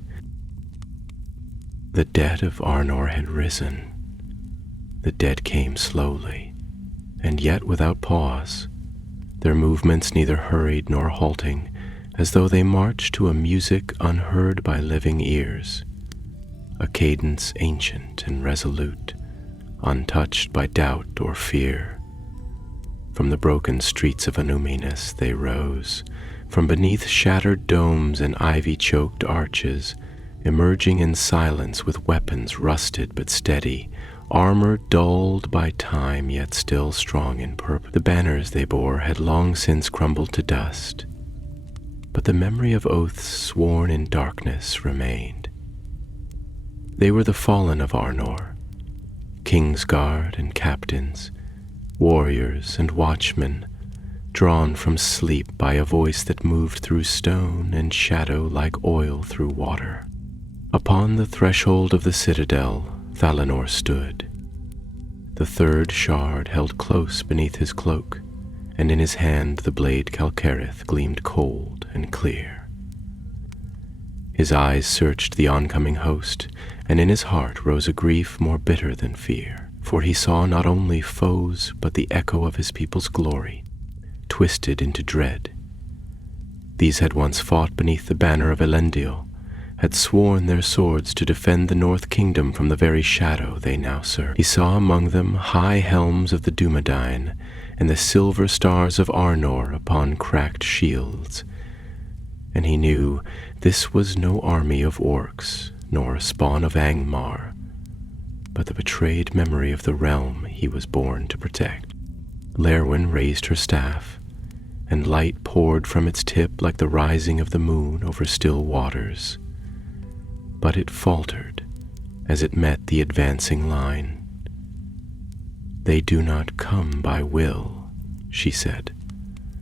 The dead of Arnor had risen. The dead came slowly, and yet without pause, their movements neither hurried nor halting, as though they marched to a music unheard by living ears, a cadence ancient and resolute, untouched by doubt or fear. From the broken streets of Anuminas they rose, from beneath shattered domes and ivy-choked arches, emerging in silence with weapons rusted but steady, armor dulled by time yet still strong in purpose. The banners they bore had long since crumbled to dust, but the memory of oaths sworn in darkness remained. They were the fallen of Arnor, Kingsguard and captains, warriors and watchmen, drawn from sleep by a voice that moved through stone and shadow like oil through water. Upon the threshold of the citadel, Thalanor stood. The third shard held close beneath his cloak, and in his hand the blade Calcarith gleamed cold and clear. His eyes searched the oncoming host, and in his heart rose a grief more bitter than fear, for he saw not only foes but the echo of his people's glory, twisted into dread. These had once fought beneath the banner of Elendil, had sworn their swords to defend the North Kingdom from the very shadow they now served. He saw among them high helms of the Dumadine and the silver stars of Arnor upon cracked shields, and he knew this was no army of orcs, nor a spawn of Angmar, but the betrayed memory of the realm he was born to protect. Lerwin raised her staff, and light poured from its tip like the rising of the moon over still waters. But it faltered as it met the advancing line. "They do not come by will," she said,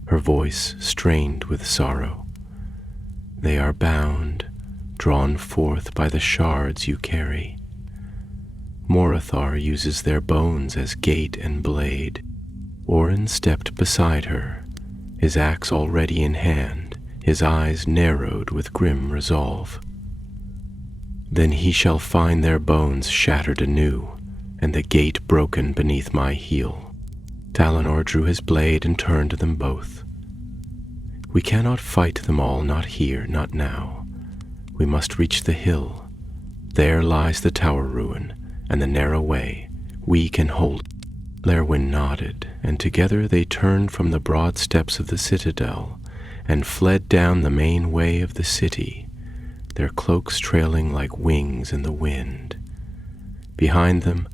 her voice strained with sorrow. "They are bound, drawn forth by the shards you carry. Morgoth uses their bones as gate and blade." Orin stepped beside her, his axe already in hand, his eyes narrowed with grim resolve. "Then he shall find their bones shattered anew, and the gate broken beneath my heel." Thalanor drew his blade and turned to them both. "We cannot fight them all, not here, not now. We must reach the hill. There lies the tower ruin, and the narrow way. We can hold." Lerwin nodded, and together they turned from the broad steps of the citadel and fled down the main way of the city, their cloaks trailing like wings in the wind. Behind them,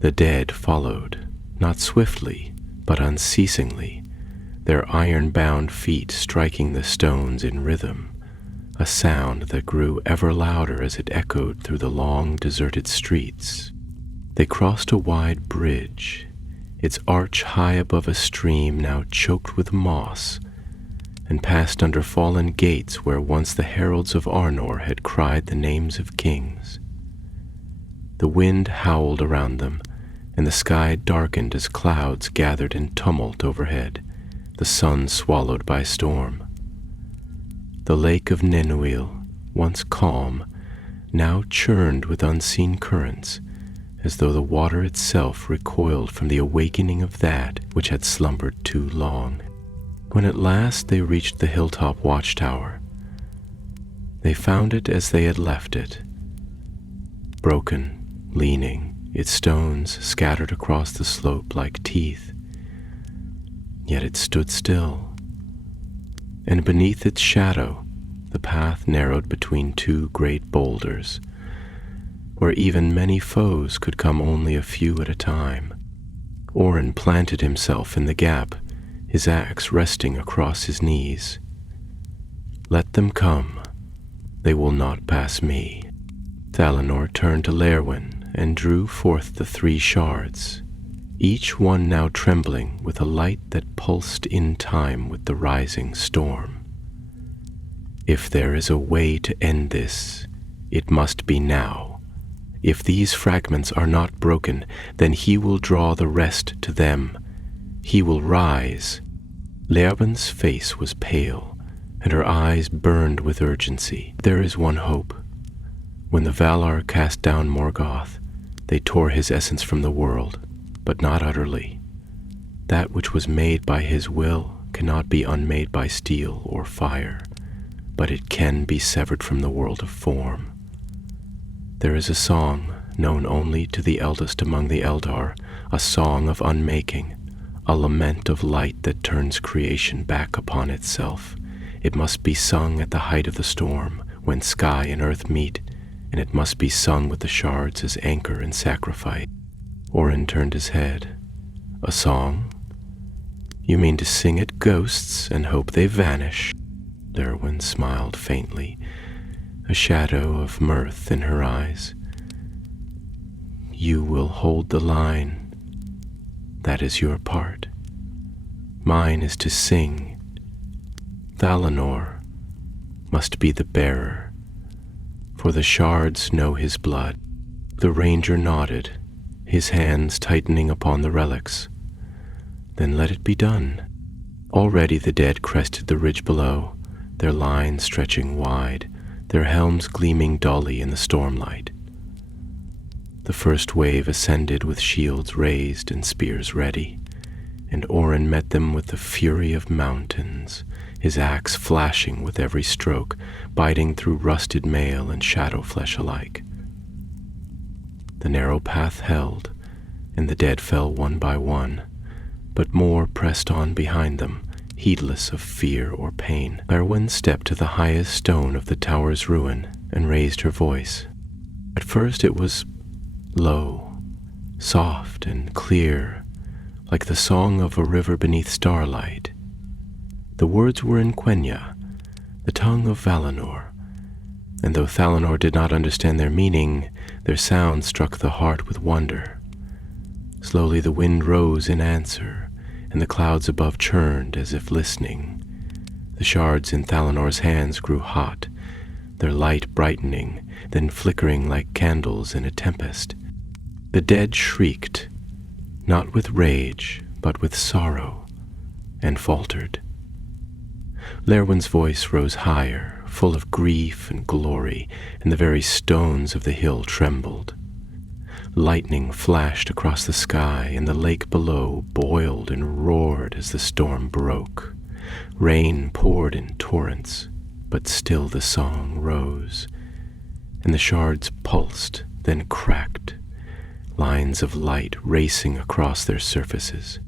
the dead followed, not swiftly, but unceasingly, their iron-bound feet striking the stones in rhythm, a sound that grew ever louder as it echoed through the long, deserted streets. They crossed a wide bridge, its arch high above a stream now choked with moss, and passed under fallen gates where once the heralds of Arnor had cried the names of kings. The wind howled around them, and the sky darkened as clouds gathered in tumult overhead, the sun swallowed by storm. The lake of Nenuil, once calm, now churned with unseen currents, as though the water itself recoiled from the awakening of that which had slumbered too long. When at last they reached the hilltop watchtower, they found it as they had left it, broken, leaning, its stones scattered across the slope like teeth. Yet it stood still, and beneath its shadow the path narrowed between two great boulders, where even many foes could come only a few at a time. Orin planted himself in the gap, his axe resting across his knees. "Let them come. They will not pass me." Thalanor turned to Lerwin and drew forth the 3 shards, each one now trembling with a light that pulsed in time with the rising storm. "If there is a way to end this, it must be now. If these fragments are not broken, then he will draw the rest to them. He will rise." Lerwin's face was pale, and her eyes burned with urgency. "There is one hope. When the Valar cast down Morgoth, they tore his essence from the world, but not utterly. That which was made by his will cannot be unmade by steel or fire, but it can be severed from the world of form. There is a song known only to the eldest among the Eldar, a song of unmaking, a lament of light that turns creation back upon itself. It must be sung at the height of the storm, when sky and earth meet, and it must be sung with the shards as anchor and sacrifice. Orin turned his head. A song? You mean to sing at ghosts and hope they vanish? Lerwin smiled faintly, a shadow of mirth in her eyes. You will hold the line. That is your part. Mine is to sing. Valinor must be the bearer, for the shards know his blood. The ranger nodded, his hands tightening upon the relics. Then let it be done. Already the dead crested the ridge below, their lines stretching wide, their helms gleaming dully in the stormlight. The first wave ascended with shields raised and spears ready, and Orin met them with the fury of mountains, his axe flashing with every stroke, biting through rusted mail and shadow flesh alike. The narrow path held, and the dead fell one by one, but more pressed on behind them, heedless of fear or pain. Lerwin stepped to the highest stone of the tower's ruin and raised her voice. At first it was low, soft and clear, like the song of a river beneath starlight. The words were in Quenya, the tongue of Valinor, and though Valinor did not understand their meaning, their sound struck the heart with wonder. Slowly the wind rose in answer, and the clouds above churned as if listening. The shards in Thalinor's hands grew hot, their light brightening, then flickering like candles in a tempest. The dead shrieked, not with rage, but with sorrow, and faltered. Lerwin's voice rose higher, full of grief and glory, and the very stones of the hill trembled. Lightning flashed across the sky, and the lake below boiled and roared as the storm broke. Rain poured in torrents, but still the song rose, and the shards pulsed, then cracked, lines of light racing across their surfaces.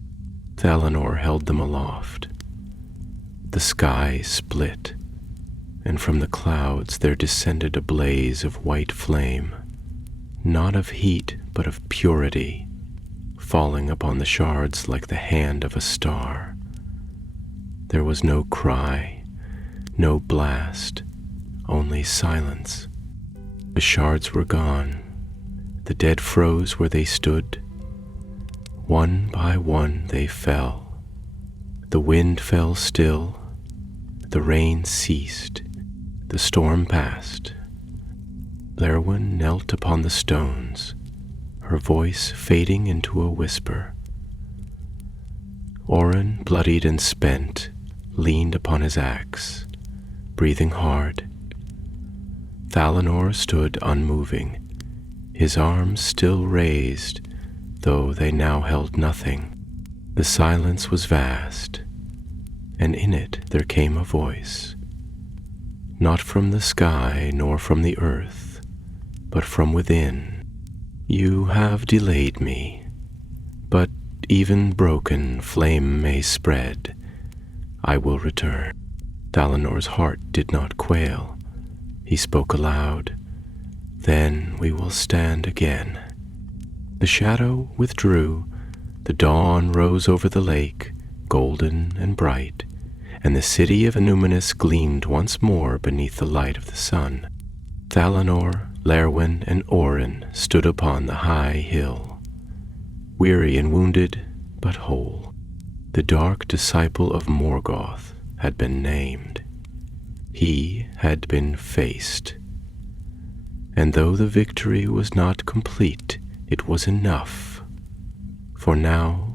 Valinor held them aloft. The sky split, and from the clouds there descended a blaze of white flame, not of heat but of purity, falling upon the shards like the hand of a star. There was no cry, no blast, only silence. The shards were gone. The dead froze where they stood. One by one they fell. The wind fell still. The rain ceased. The storm passed. Lerwin knelt upon the stones, her voice fading into a whisper. Orin, bloodied and spent, leaned upon his axe, breathing hard. Valinor stood unmoving, his arms still raised, though they now held nothing. The silence was vast, and in it there came a voice, not from the sky nor from the earth, but from within. You have delayed me, but even broken flame may spread. I will return. Dalinor's heart did not quail. He spoke aloud. Then we will stand again. The shadow withdrew. The dawn rose over the lake, golden and bright, and the city of Numinous gleamed once more beneath the light of the sun. Valinor, Lerwin, and Orin stood upon the high hill, weary and wounded, but whole. The dark disciple of Morgoth had been named. He had been faced. And though the victory was not complete, it was enough. For now